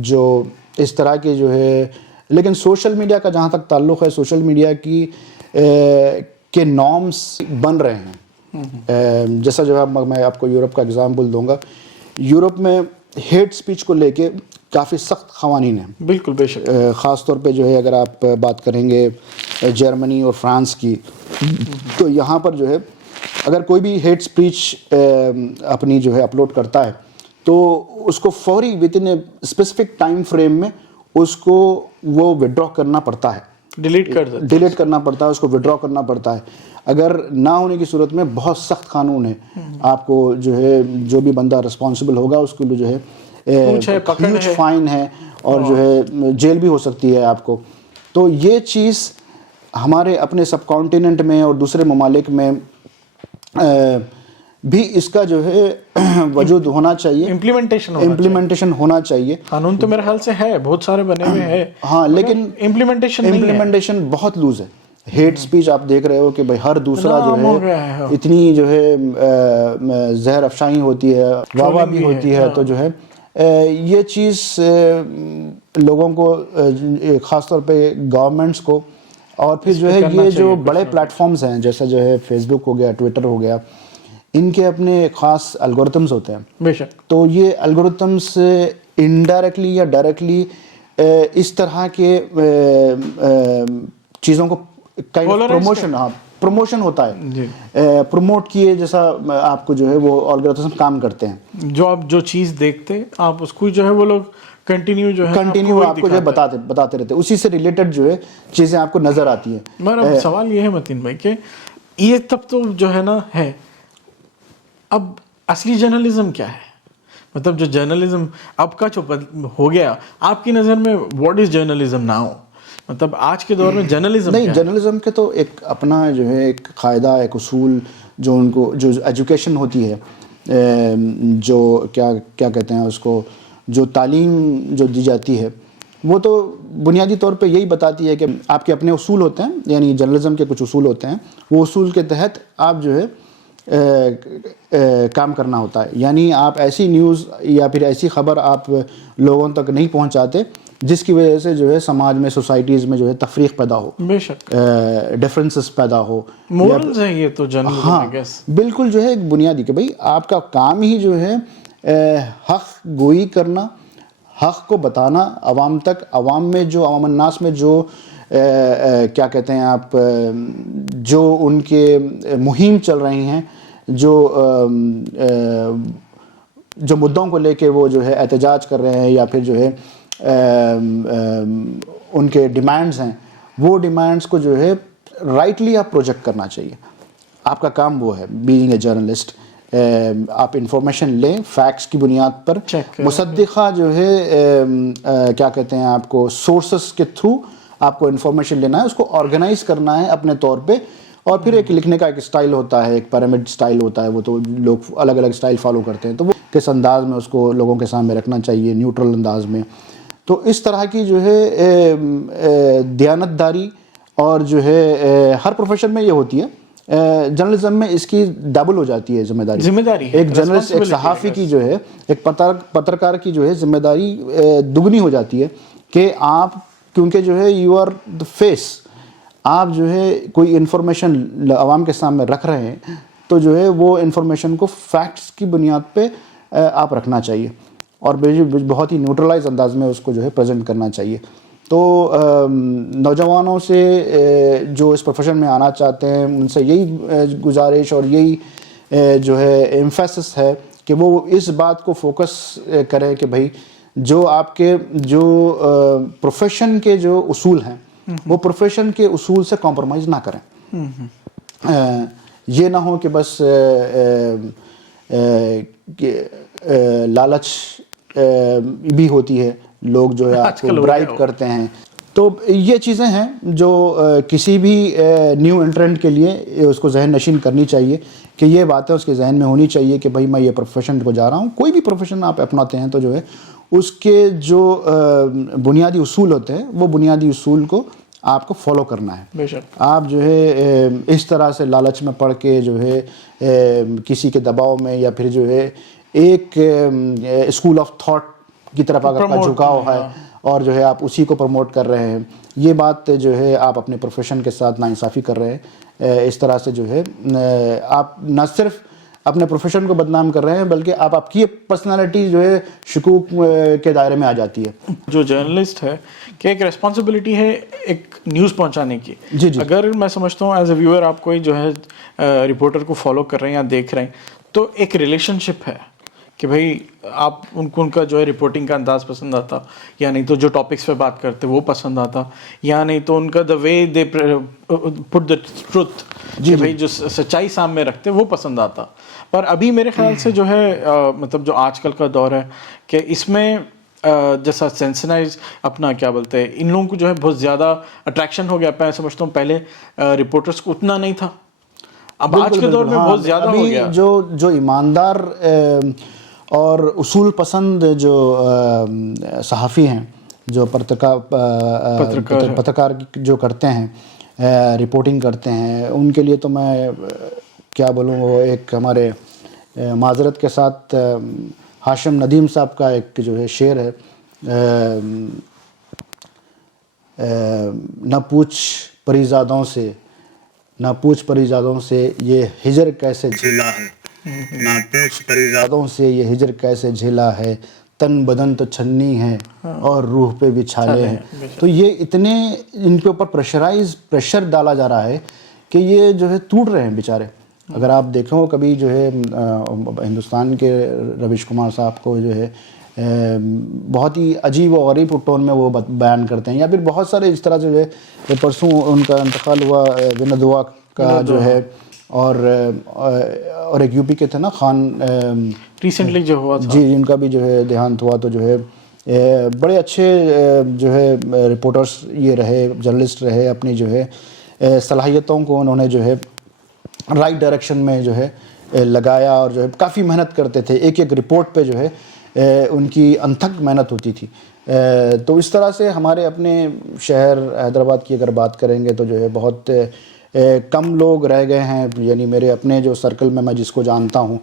جو اس طرح کے جو ہے, لیکن سوشل میڈیا کا جہاں تک تعلق ہے, سوشل میڈیا کی کے نارمز بن رہے ہیں. جیسا جو ہے میں آپ کو یورپ کا اگزامپل دوں گا. یورپ میں ہیٹ سپیچ کو لے کے کافی سخت قوانین ہیں. بالکل بے شک. خاص طور پہ جو ہے اگر آپ بات کریں گے جرمنی اور فرانس کی, تو یہاں پر جو ہے اگر کوئی بھی ہیٹ سپیچ اپنی جو ہے اپلوڈ کرتا ہے تو اس کو فوری with in a specific time frame میں اس کو وہ وڈرا کرنا پڑتا ہے, ڈیلیٹ کرنا پڑتا ہے, اس کو وڈرا کرنا پڑتا ہے. اگر نہ ہونے کی صورت میں بہت سخت قانون ہے. آپ کو جو ہے جو بھی بندہ رسپانسبل ہوگا اس کو جو ہے ہیوج فائن ہے اور جو ہے جیل بھی ہو سکتی ہے آپ کو. تو یہ چیز ہمارے اپنے سب کانٹیننٹ میں اور دوسرے ممالک میں بھی اس کا جو ہے وجود ہونا چاہیے, امپلیمنٹیشن ہونا چاہیے. قانون تو میرے خیال سے ہے, بہت سارے بنے ہوئے ہیں, ہاں, لیکن امپلیمنٹیشن بہت لوز ہے. ہیٹ سپیچ آپ دیکھ رہے ہو کہ بھائی ہر دوسرا جو ہے اتنی جو ہے زہر افشانی ہوتی ہے, واہ بھی ہوتی ہے. تو جو ہے یہ چیز لوگوں کو, خاص طور پہ گورنمنٹس کو, اور پھر جو ہے یہ جو بڑے پلیٹ فارمز ہیں جیسا جو ہے فیس بک ہو گیا, ٹویٹر ہو گیا, ان کے اپنے خاص الگورتھمز ہوتے ہیں. بے شک. تو یہ الگورتھمز انڈائریکٹلی یا ڈائریکٹلی اس طرح کے چیزوں کو پروموشن ہوتا ہے, پروموٹ کیے جیسا آپ کو جو ہے وہ الگورتھم کام کرتے ہیں. جو آپ جو چیز دیکھتے آپ اس کو جو ہے وہ لوگ کنٹینیو آپ کو جو ہے بتاتے رہتے, اسی سے ریلیٹڈ جو ہے چیزیں آپ کو نظر آتی ہیں. میرا سوال یہ ہے متین بھائی کہ یہ تب تو جو ہے نا ہے, اب اصلی جرنلزم کیا ہے؟ مطلب جو جرنلزم اب کا جو ہو گیا آپ کی نظر میں, واٹ از جرنلزم ناؤ؟ مطلب آج کے دور میں جرنلزم نہیں, جرنلزم کے تو ایک اپنا جو ہے ایک قاعدہ, ایک اصول, جو ان کو جو ایجوکیشن ہوتی ہے, جو کیا کہتے ہیں اس کو, جو تعلیم جو دی جاتی ہے, وہ تو بنیادی طور پہ یہی بتاتی ہے کہ آپ کے اپنے اصول ہوتے ہیں, یعنی جرنلزم کے کچھ اصول ہوتے ہیں, وہ اصول کے تحت آپ جو ہے کام کرنا ہوتا ہے. یعنی آپ ایسی نیوز یا پھر ایسی خبر آپ لوگوں تک نہیں پہنچاتے جس کی وجہ سے جو ہے سماج میں سوسائٹیز میں جو ہے تفریق پیدا ہو, بے شک ڈفرینسز پیدا ہو. مورلز ہے یہ تو جرنلزم ہاں I guess. بالکل جو ہے ایک بنیادی کہ بھائی آپ کا کام ہی جو ہے حق گوئی کرنا, حق کو بتانا عوام تک, عوام میں جو عوام الناس میں جو کیا کہتے ہیں آپ, جو ان کے مہم چل رہی ہیں, جو مدعوں کو لے کے وہ جو ہے احتجاج کر رہے ہیں یا پھر جو ہے ان کے ڈیمانڈز ہیں, وہ ڈیمانڈز کو جو ہے رائٹلی آپ پروجیکٹ کرنا چاہیے. آپ کا کام وہ ہے بینگ اے جرنلسٹ. آپ انفارمیشن لیں فیکٹس کی بنیاد پر, مصدقہ جو ہے کیا کہتے ہیں آپ کو سورسز کے تھرو آپ کو انفارمیشن لینا ہے, اس کو آرگنائز کرنا ہے اپنے طور پہ, اور پھر ایک لکھنے کا ایک سٹائل ہوتا ہے, ایک پیرامڈ سٹائل ہوتا ہے, وہ تو لوگ الگ الگ سٹائل فالو کرتے ہیں, تو وہ کس انداز میں اس کو لوگوں کے سامنے رکھنا چاہیے, نیوٹرل انداز میں. تو اس طرح کی جو ہے دیانتداری اور جو ہے ہر پروفیشن میں یہ ہوتی ہے, جرنلزم میں اس کی ڈبل ہو جاتی ہے ذمہ داری. ایک جرنلسٹ, ایک صحافی کی جو ہے, ایک پترکار کی جو ہے ذمہ داری دگنی ہو جاتی ہے کہ آپ کیونکہ جو ہے یو آر دا فیس, آپ جو ہے کوئی انفارمیشن عوام کے سامنے رکھ رہے ہیں تو جو ہے وہ انفارمیشن کو فیکٹس کی بنیاد پہ آپ رکھنا چاہیے اور بہت ہی نیوٹرلائز انداز میں اس کو جو ہے پریزنٹ کرنا چاہیے. تو نوجوانوں سے جو اس پروفیشن میں آنا چاہتے ہیں ان سے یہی گزارش اور یہی جو ہے ایمفیسس ہے کہ وہ اس بات کو فوکس کریں کہ بھائی جو آپ کے جو پروفیشن کے جو اصول ہیں وہ پروفیشن کے اصول سے کمپرومائز نہ کریں. یہ نہ ہو کہ بس لالچ بھی ہوتی ہے, لوگ جو ہے آپ کو برائب کرتے ہیں. تو یہ چیزیں ہیں جو کسی بھی نیو انٹرنٹ کے لیے اس کو ذہن نشین کرنی چاہیے کہ یہ باتیں اس کے ذہن میں ہونی چاہیے کہ بھائی میں یہ پروفیشن کو جا رہا ہوں. کوئی بھی پروفیشن آپ اپناتے ہیں تو جو ہے اس کے جو بنیادی اصول ہوتے ہیں وہ بنیادی اصول کو آپ کو فالو کرنا ہے. بے شک آپ جو ہے اس طرح سے لالچ میں پڑھ کے جو ہے کسی کے دباؤ میں یا پھر جو ہے ایک اسکول آف تھاٹ کی طرف آپ کا جھکاؤ ہے اور جو ہے آپ اسی کو پروموٹ کر رہے ہیں, یہ بات جو ہے آپ اپنے پروفیشن کے ساتھ ناانصافی کر رہے ہیں. اس طرح سے جو ہے آپ نہ صرف اپنے پروفیشن کو بدنام کر رہے ہیں بلکہ آپ کی پرسنالٹی جو ہے شکوک کے دائرے میں آ جاتی ہے. جو جرنلسٹ ہے کہ ایک ریسپانسبلٹی ہے ایک نیوز پہنچانے کی. جی جی اگر میں سمجھتا ہوں ایز اے ویور آپ کوئی جو ہے رپورٹر کو فالو کر رہے ہیں یا دیکھ رہے ہیں تو ایک ریلیشن شپ ہے کہ بھائی آپ ان کا جو ہے رپورٹنگ کا انداز پسند آتا, یا نہیں تو جو ٹاپکس پہ بات کرتے وہ پسند آتا, یا نہیں تو ان کا دا وے دے پٹ دا ٹروتھ کہ بھائی جو سچائی سامنے رکھتے وہ پسند آتا. پر ابھی میرے خیال سے جو ہے مطلب جو آج کل کا دور ہے کہ اس میں جیسا سینسنائز اپنا کیا بولتے ہیں ان لوگوں کو جو ہے بہت زیادہ اٹریکشن ہو گیا. میں سمجھتا ہوں پہلے رپورٹرس کو اتنا نہیں تھا, اب آج کے دور میں بہت زیادہ ہو گیا. جو ایماندار اور اصول پسند جو صحافی ہیں, جو پترکار جو کرتے ہیں, رپورٹنگ کرتے ہیں, ان کے لیے تو میں کیا بولوں, وہ ایک ہمارے معذرت کے ساتھ ہاشم ندیم صاحب کا ایک جو ہے شعر ہے, نہ پوچھ پریزادوں سے یہ ہجر کیسے جھیلا ہے, نہ پوچھ پریزادوں سے یہ ہجر کیسے جھیلا ہے, تن بدن تو چھنی ہے اور روح پہ بھی چھالے ہیں. تو یہ اتنے ان کے اوپر پریشر ڈالا جا رہا ہے کہ یہ جو ہے ٹوٹ رہے ہیں بیچارے. اگر آپ دیکھو کبھی جو ہے ہندوستان کے رویش کمار صاحب کو جو ہے بہت ہی عجیب و غریب ٹون میں وہ بیان کرتے ہیں, یا پھر بہت سارے اس طرح سے جو ہے پرسوں ان کا انتقال ہوا وندوا کا جو ہے, اور ایک یو پی کے تھے نا خان ریسنٹلی جو ہوا تھا, جی ان کا بھی جو ہے دیہانت ہوا. تو جو ہے بڑے اچھے جو ہے رپورٹرس یہ رہے, جرنلسٹ رہے, اپنی جو ہے صلاحیتوں کو انہوں نے جو ہے رائٹ ڈائریکشن میں جو ہے لگایا اور جو ہے کافی محنت کرتے تھے. ایک ایک رپورٹ پہ جو ہے ان کی انتھک محنت ہوتی تھی. تو اس طرح سے ہمارے اپنے شہر حیدرآباد کی اگر بات کریں گے تو جو ہے بہت کم لوگ رہ گئے ہیں. یعنی میرے اپنے جو سرکل میں جس کو جانتا ہوں,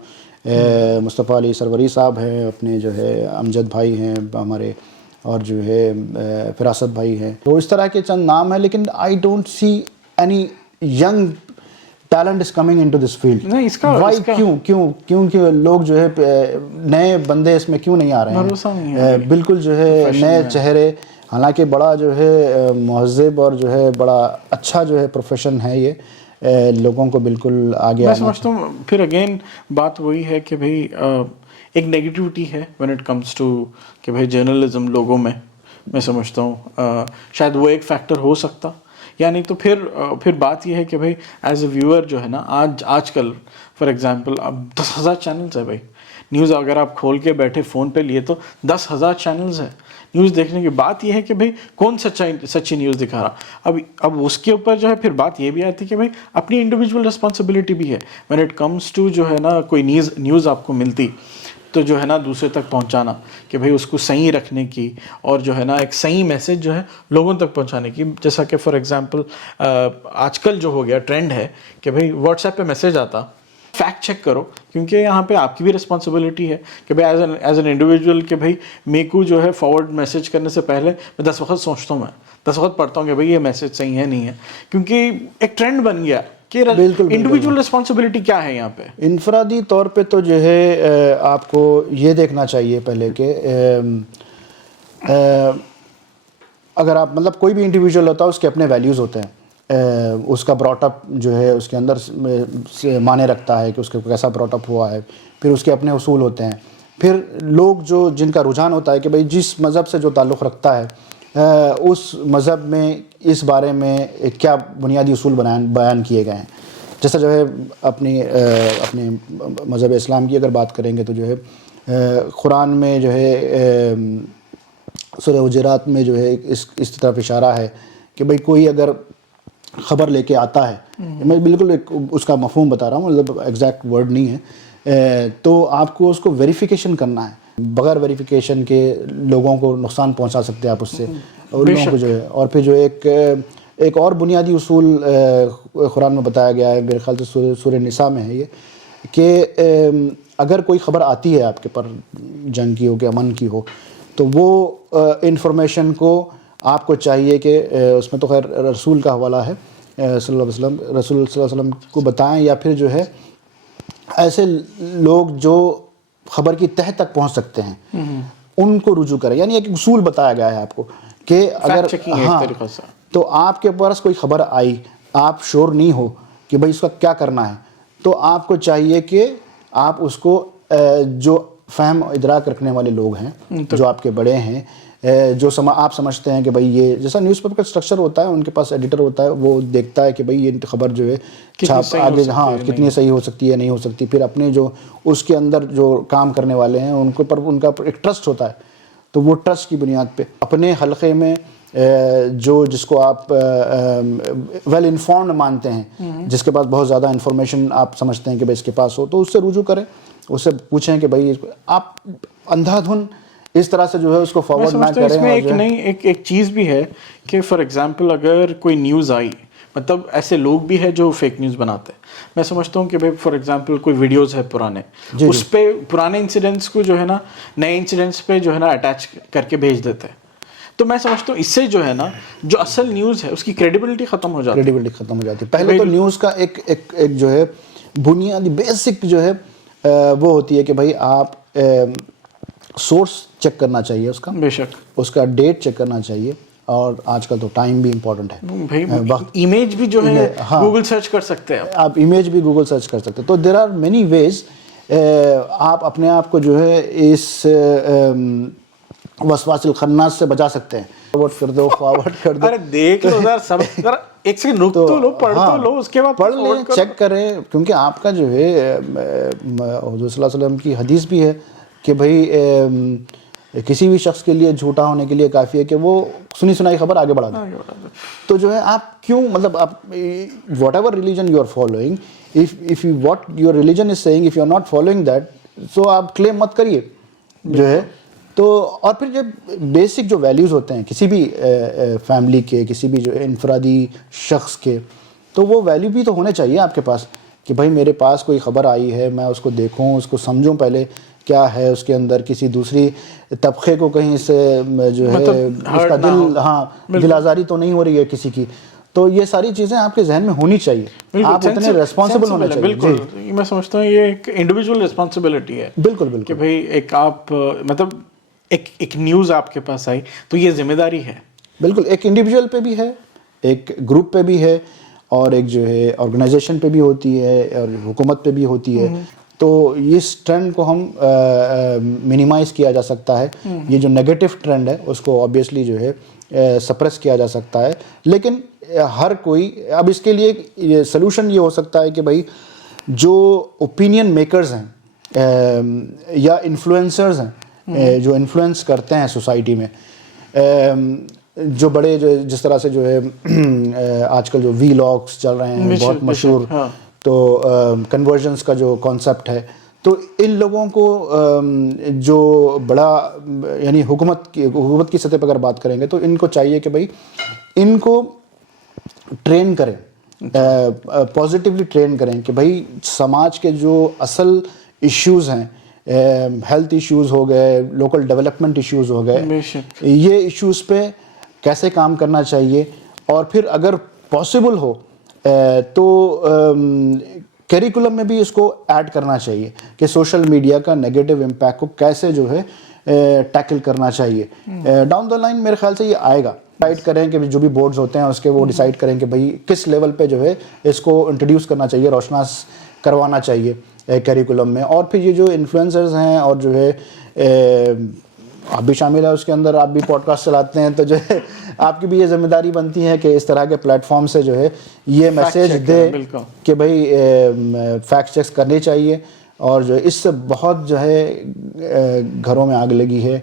مصطفیٰ علی سروری صاحب ہیں, اپنے جو ہے امجد بھائی ہیں, ہمارے اور جو ہے فراست بھائی ہیں. تو اس طرح کے چند نام ہیں, لیکن I don't see any young talent is coming in to this field. Why, کیوں کہ لوگ جو ہے نئے بندے اس میں کیوں نہیں آ رہے ہیں؟ بالکل جو ہے نئے چہرے, حالانکہ بڑا جو ہے مہذب اور جو ہے بڑا اچھا جو ہے پروفیشن ہے یہ, لوگوں کو بالکل آگے. میں سمجھتا ہوں پھر اگین بات وہی ہے کہ بھائی ایک نیگیٹیوٹی ہے وین اٹ کمز ٹو کہ بھائی جرنلزم لوگوں میں سمجھتا ہوں شاید وہ ایک فیکٹر ہو سکتا, یا نہیں تو پھر بات یہ ہے کہ بھائی ایز اے ویور جو ہے نا آج کل فار ایگزامپل اب 10,000 چینلز ہے بھائی نیوز, اگر آپ کھول کے بیٹھے فون پہ لیے تو 10,000 چینلز ہے نیوز دیکھنے کی. بات یہ ہے کہ بھائی کون سچی نیوز دکھا رہا. اب اس کے اوپر جو ہے پھر بات یہ بھی آتی ہے کہ بھائی اپنی انڈیویجول رسپانسبلٹی بھی ہے وین اٹ کمز ٹو جو ہے نا کوئی نیوز آپ کو ملتی تو جو ہے نا دوسرے تک پہنچانا, کہ بھئی اس کو صحیح رکھنے کی اور جو ہے نا ایک صحیح میسج جو ہے لوگوں تک پہنچانے کی. جیسا کہ فار ایگزامپل آج کل جو ہو گیا ٹرینڈ ہے کہ بھئی واٹس ایپ پہ میسج آتا, فیکٹ چیک کرو, کیونکہ یہاں پہ آپ کی بھی رسپانسبلٹی ہے کہ بھئی ایز این انڈیویجول کہ بھئی میرے کو جو ہے فارورڈ میسج کرنے سے پہلے میں 10 وقت سوچتا ہوں, میں 10 وقت پڑھتا ہوں کہ بھئی یہ میسج صحیح ہے نہیں ہے, کیونکہ ایک ٹرینڈ بن گیا کہ انڈیویجول رسپانسبلٹی کیا ہے یہاں پہ. انفرادی طور پہ تو جو ہے آپ کو یہ دیکھنا چاہیے پہلے کہ اگر آپ مطلب کوئی بھی انڈیویجول ہوتا ہے اس کے اپنے ویلیوز ہوتے ہیں, اس کا براٹ اپ جو ہے اس کے اندر سے معنی رکھتا ہے کہ اس کا کیسا براٹ اپ ہوا ہے, پھر اس کے اپنے اصول ہوتے ہیں, پھر لوگ جو جن کا رجحان ہوتا ہے کہ بھئی جس مذہب سے جو تعلق رکھتا ہے اس مذہب میں اس بارے میں کیا بنیادی اصول بیان کیے گئے ہیں. جیسا جو ہے اپنے مذہب اسلام کی اگر بات کریں گے تو جو ہے قرآن میں جو ہے سورہ حجرات میں جو ہے اس طرف اشارہ ہے کہ بھئی کوئی اگر خبر لے کے آتا ہے, میں بالکل اس کا مفہوم بتا رہا ہوں, مطلب ایگزیکٹ ورڈ نہیں ہے, تو آپ کو اس کو ویریفیکیشن کرنا ہے. بغیر ویریفیکیشن کے لوگوں کو نقصان پہنچا سکتے ہیں آپ اس سے, اور لوگوں کو جو ہے. اور پھر جو ایک اور بنیادی اصول قرآن میں بتایا گیا ہے, میرے خیال سے سورہ نساء میں ہے یہ, کہ اگر کوئی خبر آتی ہے آپ کے پر جنگ کی ہو کہ امن کی ہو, تو وہ انفارمیشن کو آپ کو چاہیے کہ اس میں تو خیر رسول کا حوالہ ہے صلی اللہ علیہ وسلم, رسول صلی اللہ علیہ وسلم کو بتائیں, یا پھر جو ہے ایسے لوگ جو خبر کی تہ تک پہنچ سکتے ہیں ان کو رجوع کریں. یعنی ایک اصول بتایا گیا ہے آپ کو کہ اگر ہاں تو آپ کے پاس کوئی خبر آئی, آپ شور نہیں ہو کہ بھئی اس کا کیا کرنا ہے, تو آپ کو چاہیے کہ آپ اس کو جو فہم ادراک رکھنے والے لوگ ہیں, جو آپ کے بڑے ہیں, جو آپ سمجھتے ہیں کہ بھئی یہ جیسا نیوز پیپر کا اسٹرکچر ہوتا ہے, ان کے پاس ایڈیٹر ہوتا ہے, وہ دیکھتا ہے کہ بھئی یہ خبر جو ہے چھاپ آگے ہاں کتنی صحیح ہو سکتی ہے نہیں ہو سکتی. پھر اپنے جو اس کے اندر جو کام کرنے والے ہیں ان کے پر ان کا ایک ٹرسٹ ہوتا ہے, تو وہ ٹرسٹ کی بنیاد پہ اپنے حلقے میں جس کو آپ ویل انفارمڈ مانتے ہیں, جس کے پاس بہت زیادہ انفارمیشن آپ سمجھتے ہیں کہ بھئی اس کے پاس ہو, تو اس سے رجوع کریں, اس سے پوچھیں کہ بھئی آپ اندھا دھن اس طرح سے جو ہے اس کو فارورڈ نہ کریں. اس میں ایک چیز بھی ہے کہ فار ایگزامپل اگر کوئی نیوز آئی, مطلب ایسے لوگ بھی ہیں جو فیک نیوز بناتے ہیں. میں سمجھتا ہوں کہ بھائی فار ایگزامپل کوئی ویڈیوز ہے پرانے, اس پہ پرانے انسیڈنٹس کو جو ہے نا نئے انسیڈنٹس پہ جو ہے نا اٹیچ کر کے بھیج دیتے ہیں. تو میں سمجھتا ہوں اس سے جو ہے نا جو اصل نیوز ہے اس کی کریڈیبلٹی ختم ہو جاتی ہے. پہلے تو نیوز کا ایک جو ہے بنیادی بیسک جو ہے وہ ہوتی ہے کہ بھائی آپ سورس چیک کرنا چاہیے اس کا, بے شک اس کا ڈیٹ چیک کرنا چاہیے, اور آج کل تو ٹائم بھی امپورٹنٹ ہے. ایمیج بھی جو ہے گوگل سرچ کر سکتے ہیں, آپ امیج بھی گوگل سرچ کر سکتے ہیں. تو دیر آر مینی ویز آپ اپنے آپ کو جو ہے اس وسواس الخناس سے بچا سکتے ہیں. فارورڈ کر دو. ارے دیکھ لو ذرا سب ایک سیکنڈ رک تو لو, پڑھ تو لو, اس کے بعد پڑھ لیں, چیک کریں, کیونکہ آپ کا جو ہے حضور صلی اللہ علیہ وسلم کی حدیث بھی ہے کہ بھئی کسی بھی شخص کے لیے جھوٹا ہونے کے لیے کافی ہے کہ وہ سنی سنائی خبر آگے بڑھا دیں. تو جو ہے آپ کیوں مطلب آپ whatever religion you are following, if what your religion is saying, if you are not following that, so آپ کلیم مت کریے جو ہے. تو اور پھر جو بیسک جو ویلیوز ہوتے ہیں کسی بھی فیملی کے, کسی بھی جو انفرادی شخص کے, تو وہ ویلیو بھی تو ہونے چاہیے آپ کے پاس کہ بھائی میرے پاس کوئی خبر آئی ہے، میں اس کو دیکھوں، اس کو سمجھوں پہلے کیا ہے اس کے اندر، کسی دوسری طبقے کو کہیں سے جو ہے اس کا دل آزاری تو نہیں ہو رہی ہے کسی کی. تو یہ ساری چیزیں آپ کے ذہن میں ہونی چاہیے، آپ اتنے ریسپانسبل ہونے چاہیے. بالکل، میں سمجھتا ہوں یہ ایک انڈیویجول ریسپانسبلٹی ہے. بالکل بالکل کہ بھائی ایک آپ مطلب ایک نیوز آپ کے پاس آئی تو یہ ذمہ داری ہے. بالکل، ایک انڈیویجول پہ بھی ہے، ایک گروپ پہ بھی ہے، اور ایک جو ہے آرگنائزیشن پہ بھی ہوتی ہے، اور حکومت پہ بھی ہوتی ہے. تو اس ٹرینڈ کو ہم منیمائز کیا جا سکتا ہے. یہ جو نیگیٹو ٹرینڈ ہے اس کو آبویسلی جو ہے سپریس کیا جا سکتا ہے. لیکن ہر کوئی اب اس کے لیے سلوشن یہ ہو سکتا ہے کہ بھائی جو اوپینین میکرز ہیں یا انفلوئنسرز ہیں جو انفلوئنس کرتے ہیں سوسائٹی میں، جو بڑے جو جس طرح سے جو ہے آج کل جو وی لاگس چل رہے ہیں بہت مشہور، تو کنورژنس کا جو کانسیپٹ ہے، تو ان لوگوں کو جو بڑا یعنی حکومت کی سطح پہ اگر بات کریں گے تو ان کو چاہیے کہ بھائی ان کو ٹرین کریں، پازیٹیولی ٹرین کریں کہ بھائی سماج کے جو اصل ایشوز ہیں، ہیلتھ ایشوز ہو گئے، لوکل ڈیولپمنٹ ایشوز ہو گئے، یہ ایشوز پہ کیسے کام کرنا چاہیے. اور پھر اگر پاسبل ہو تو کیریکولم میں بھی اس کو ایڈ کرنا چاہیے کہ سوشل میڈیا کا نیگیٹو امپیکٹ کو کیسے جو ہے ٹیکل کرنا چاہیے. ڈاؤن دا لائن میرے خیال سے یہ آئے گا. ڈیسائڈ کریں کہ جو بھی بورڈز ہوتے ہیں اس کے وہ ڈیسائیڈ کریں کہ بھائی کس لیول پہ جو ہے اس کو انٹروڈیوس کرنا چاہیے، روشناس کروانا چاہیے کیریکولم میں. اور پھر یہ جو انفلوئنسرز ہیں اور جو ہے آپ بھی شامل ہے اس کے اندر، آپ بھی پوڈ کاسٹ چلاتے ہیں، تو جو ہے آپ کی بھی یہ ذمہ داری بنتی ہے کہ اس طرح کے پلیٹ فارم سے جو ہے یہ میسیج دے کہ بھائی فیکٹ چیکس کرنے چاہیے. اور جو اس سے بہت جو ہے گھروں میں آگ لگی ہے،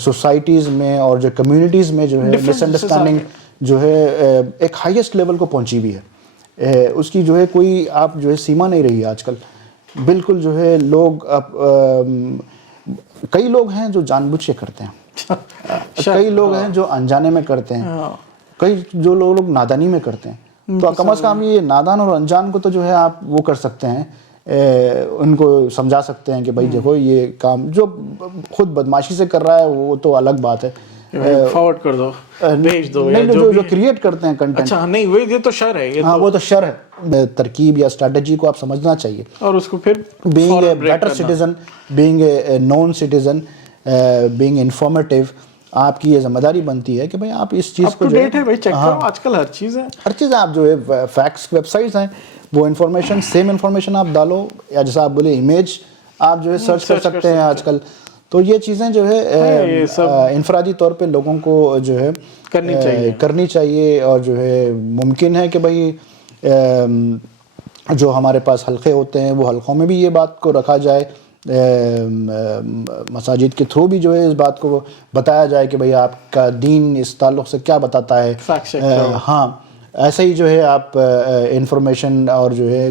سوسائٹیز میں اور جو کمیونٹیز میں جو ہے مس انڈرسٹینڈنگ جو ہے ایک ہائیسٹ لیول کو پہنچی بھی ہے. اس کی جو ہے کوئی آپ جو ہے سیما نہیں رہی آج کل. بالکل جو ہے لوگ کئی لوگ ہیں جو جان بوجھ کے کرتے ہیں، کئی لوگ ہیں جو انجانے میں کرتے ہیں، کئی جو لوگ نادانی میں کرتے ہیں. تو کم از کم یہ نادان اور انجان کو تو جو ہے آپ وہ کر سکتے ہیں، ان کو سمجھا سکتے ہیں کہ بھائی دیکھو یہ کام جو خود بدماشی سے کر رہا ہے وہ تو الگ بات ہے، فارورڈ کر دو، بھیج دو، نہیں جو کریٹ کرتے ہیں کنٹینٹ. اچھا نہیں وہ یہ تو شر ہے، ہاں وہ تو شر ہے. ترکیب یا اسٹریٹجی کو آپ سمجھنا چاہیے، اور اس کو پھر being a better citizen, being a non citizen, being informative. آپ کی یہ ذمہ داری بنتی ہے کہ بھائی آپ اس چیز کو جو ہے چیک کرو. آج کل ہر چیز ہے، ہر چیز آپ جو ہے فیکٹس ویب سائٹس ہیں وہ انفارمیشن سیم انفارمیشن آپ ڈالو، یا جیسا آپ بولے امیج آپ جو ہے سرچ کر سکتے ہیں آج کل. تو یہ چیزیں جو ہے انفرادی طور پہ لوگوں کو جو ہے کرنی چاہیے. اور جو ہے ممکن ہے کہ بھائی جو ہمارے پاس حلقے ہوتے ہیں وہ حلقوں میں بھی یہ بات کو رکھا جائے، مساجد کے تھرو بھی جو ہے اس بات کو بتایا جائے کہ بھئی آپ کا دین اس تعلق سے کیا بتاتا ہے. ہاں ایسا ہی جو ہے آپ انفارمیشن اور جو ہے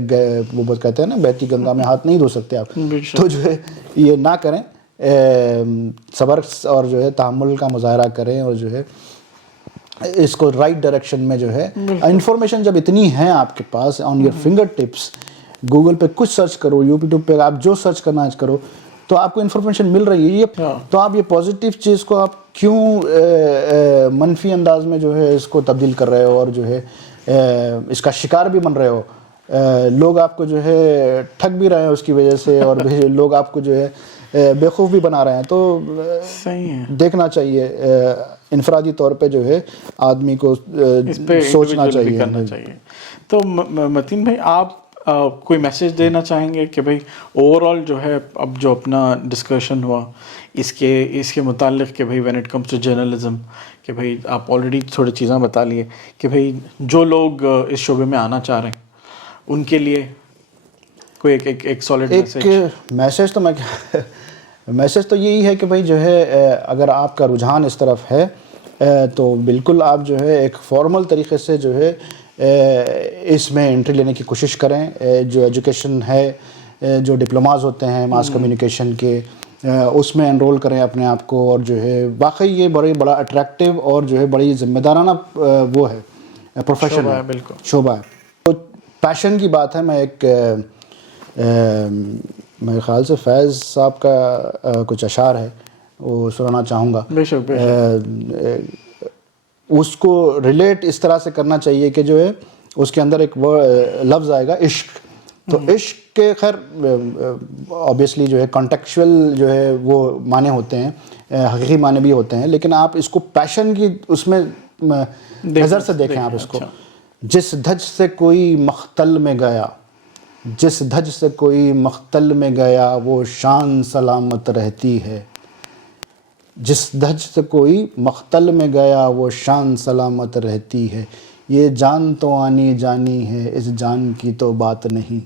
وہ بات کہتے ہیں نا بہتی گنگا میں ہاتھ نہیں دھو سکتے آپ، تو جو ہے یہ نہ کریں، صبر اور جو ہے تحمل کا مظاہرہ کریں، اور جو ہے اس کو رائٹ ڈائریکشن میں جو ہے انفارمیشن جب اتنی ہے آپ کے پاس on your fingertips, Google پہ کچھ سرچ کرو، یوٹیوب پہ آپ جو سرچ کرنا کرو تو آپ کو انفارمیشن مل رہی ہے. تو آپ یہ پازیٹیو چیز کو آپ کیوں منفی انداز میں جو ہے اس کو تبدیل کر رہے ہو، اور جو ہے اس کا شکار بھی بن رہے ہو. لوگ آپ کو جو ہے ٹھگ بھی رہے ہیں اس کی وجہ سے، اور لوگ آپ کو جو ہے بیوقوف بھی بنا رہے ہیں. تو دیکھنا چاہیے، انفرادی طور پہ جو ہے آدمی کو سوچنا چاہیے. تو متین بھائی آپ کوئی میسیج دینا چاہیں گے کہ بھائی اوور آل جو ہے اب جو اپنا ڈسکشن ہوا اس کے متعلق کہ بھائی when it comes to journalism, کہ بھائی آپ آلریڈی تھوڑی چیزیں بتا لیے کہ بھائی جو لوگ اس شعبے میں آنا چاہ رہے ہیں ان کے لیے کوئی ایک سالڈ میسیج تو میسیج تو یہی ہے کہ بھائی جو ہے اگر آپ کا رجحان اس طرف ہے تو بالکل آپ جو ہے ایک فارمل طریقے سے جو ہے اس میں انٹری لینے کی کوشش کریں. جو ایجوکیشن ہے، جو ڈپلوماز ہوتے ہیں ماس کمیونیکیشن کے، اس میں انرول کریں اپنے آپ کو. اور جو ہے واقعی یہ بڑا اٹریکٹیو اور جو ہے بڑی ذمہ دارانہ وہ ہے، پروفیشن ہے، شعبہ ہے. تو پیشن کی بات ہے. میں ایک میرے خیال سے فیض صاحب کا کچھ اشعار ہے وہ سنانا چاہوں گا. بے شک اس کو ریلیٹ اس طرح سے کرنا چاہیے کہ جو ہے اس کے اندر ایک لفظ آئے گا عشق. تو عشق کے خیر آبویسلی جو ہے کانٹیکچوئل جو ہے وہ معنی ہوتے ہیں, حقیقی معنی بھی ہوتے ہیں, لیکن آپ اس کو پیشن کی اس میں نظر سے دیکھیں آپ اس کو. جس دھج سے کوئی مختل میں گیا, جس دھج سے کوئی مختل میں گیا وہ شان سلامت رہتی ہے. جس دھج سے کوئی مختل میں گیا وہ شان سلامت رہتی ہے. یہ جان تو آنی جانی ہے اس جان کی تو بات نہیں.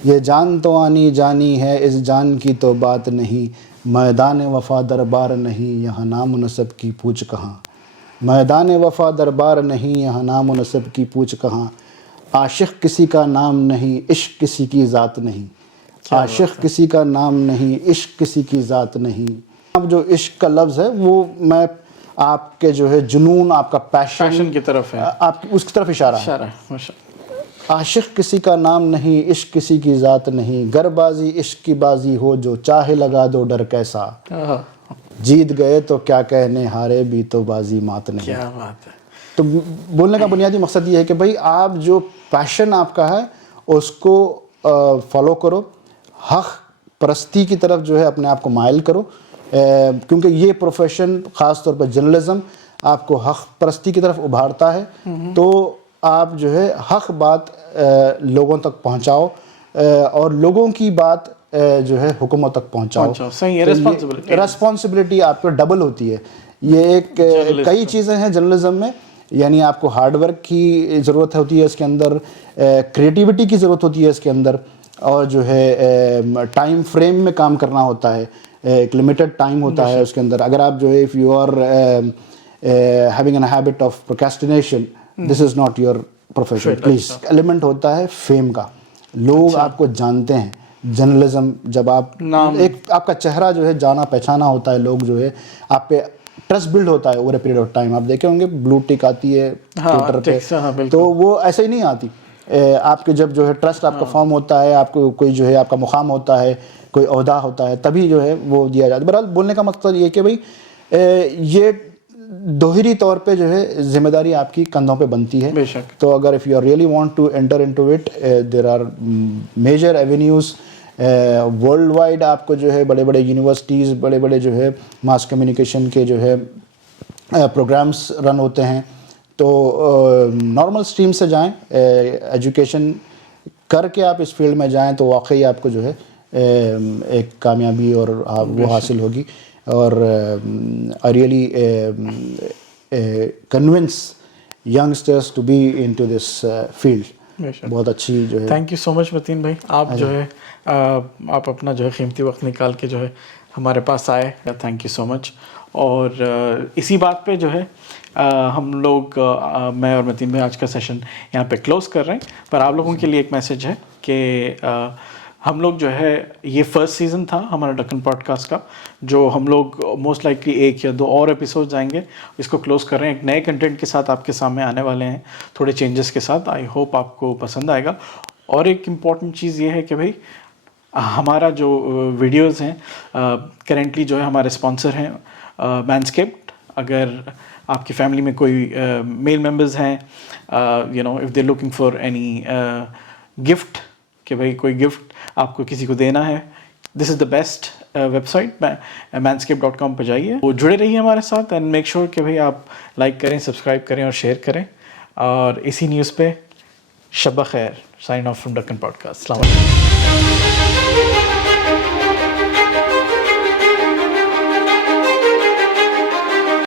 یہ جان تو آنی جانی ہے اس جان کی تو بات نہیں. میدان وفا دربار نہیں یہاں نام و نسب کی پوچھ کہاں. میدان وفا دربار نہیں یہاں نام و نسب کی پوچھ کہاں. عاشق کسی کا نام نہیں عشق کسی کی ذات نہیں. عاشق کسی کا نام نہیں عشق کسی کی ذات نہیں. اب جو عشق کا لفظ ہے وہ میں آپ کے جو ہے جنون, آپ کا پیشن کی طرف ہے, آپ اس کی طرف اشارہ ہے. عاشق کسی کا نام نہیں عشق کسی کی ذات نہیں. گر بازی عشق کی بازی ہو جو چاہے لگا دو ڈر کیسا. جیت گئے تو کیا کہنے ہارے بھی تو بازی مات نہیں. کیا بات ہے. تو بولنے کا بنیادی مقصد یہ ہے کہ بھائی آپ جو پیشن آپ کا ہے اس کو فالو کرو, حق پرستی کی طرف جو ہے اپنے آپ کو مائل کرو, کیونکہ یہ پروفیشن خاص طور پر جرنلزم آپ کو حق پرستی کی طرف ابھارتا ہے. تو آپ جو ہے حق بات لوگوں تک پہنچاؤ اور لوگوں کی بات جو ہے حکومت تک پہنچاؤ. صحیح ہے, رسپانسبلٹی آپ پہ ڈبل ہوتی ہے. یہ ایک کئی چیزیں ہیں جرنلزم میں, یعنی آپ کو ہارڈ ورک کی ضرورت ہوتی ہے اس کے اندر, کریٹیوٹی کی ضرورت ہوتی ہے اس کے اندر, اور جو ہے ٹائم فریم میں کام کرنا ہوتا ہے, ایک لمیٹڈ ٹائم ہوتا ہے اس کے اندر. اگر آپ جو ہے if you are having a habit of procrastination, this is not your profession please. Element ہوتا ہے فیم کا, لوگ آپ کو جانتے ہیں. جرنلزم جب آپ ایک آپ کا چہرہ جو ہے جانا پہچانا ہوتا ہے, لوگ جو ہے آپ پہ ٹرسٹ بلڈ ہوتا ہے over a period of time. آپ دیکھے ہوں گے بلو ٹک آتی ہے ٹویٹر پہ, تو وہ ایسے ہی نہیں آتی. آپ کے جب جو ہے ٹرسٹ آپ کا فارم ہوتا ہے, آپ کو کوئی جو ہے آپ کا مقام ہوتا ہے, کوئی عہدہ ہوتا ہے, تبھی جو ہے وہ دیا جاتا ہے. بہرحال بولنے کا مقصد یہ کہ بھائی یہ دوہری طور پہ جو ہے ذمہ داری آپ کی کندھوں پہ بنتی ہے. تو اگر if you really want to enter into it, there are major avenues world wide. آپ کو جو ہے بڑے بڑے یونیورسٹیز, بڑے بڑے جو ہے ماس کمیونیکیشن کے جو ہے پروگرامس رن ہوتے ہیں. تو نارمل اسٹریم سے جائیں, ایجوکیشن کر کے آپ اس فیلڈ میں جائیں تو واقعی آپ کو جو ہے ایک کامیابی اور وہ حاصل ہوگی. اور I really convince youngsters to be into this field. بہت اچھی جو ہے. تھینک یو سو مچ متین بھائی, آپ جو ہے آپ اپنا جو ہے قیمتی وقت نکال کے جو ہے ہمارے پاس آئے, تھینک یو سو مچ. اور اسی بات پہ جو ہے ہم لوگ میں اور متین بھائی آج کا سیشن یہاں پہ کلوز کر رہے ہیں. پر آپ لوگوں کے لیے ایک میسج ہے کہ ہم لوگ جو ہے یہ فرسٹ سیزن تھا ہمارا ڈکن پوڈ کاسٹ کا, جو ہم لوگ موسٹ لائکلی 1 یا 2 اور ایپیسوڈز آئیں گے, اس کو کلوز کر رہے ہیں. ایک نئے کنٹینٹ کے ساتھ آپ کے سامنے آنے والے ہیں, تھوڑے چینجز کے ساتھ. آئی ہوپ آپ کو پسند آئے گا. اور ایک امپورٹنٹ چیز یہ ہے کہ بھائی ہمارا جو ویڈیوز ہیں کرنٹلی جو ہے ہمارے اسپانسر ہیں مینسکیپڈ. اگر آپ کی فیملی میں کوئی میل ممبرز ہیں, you know if they looking for any gift, کہ بھائی کوئی گفٹ آپ کو کسی کو دینا ہے, this is the best website manscaped.com پہ جائیے. وہ جڑے رہیے ہمارے ساتھ اینڈ میک شیور کہ بھائی آپ لائک کریں, سبسکرائب کریں اور شیئر کریں. اور اسی نیوز پہ شب بخیر. Sign off from Deccan podcast. السلام علیکم.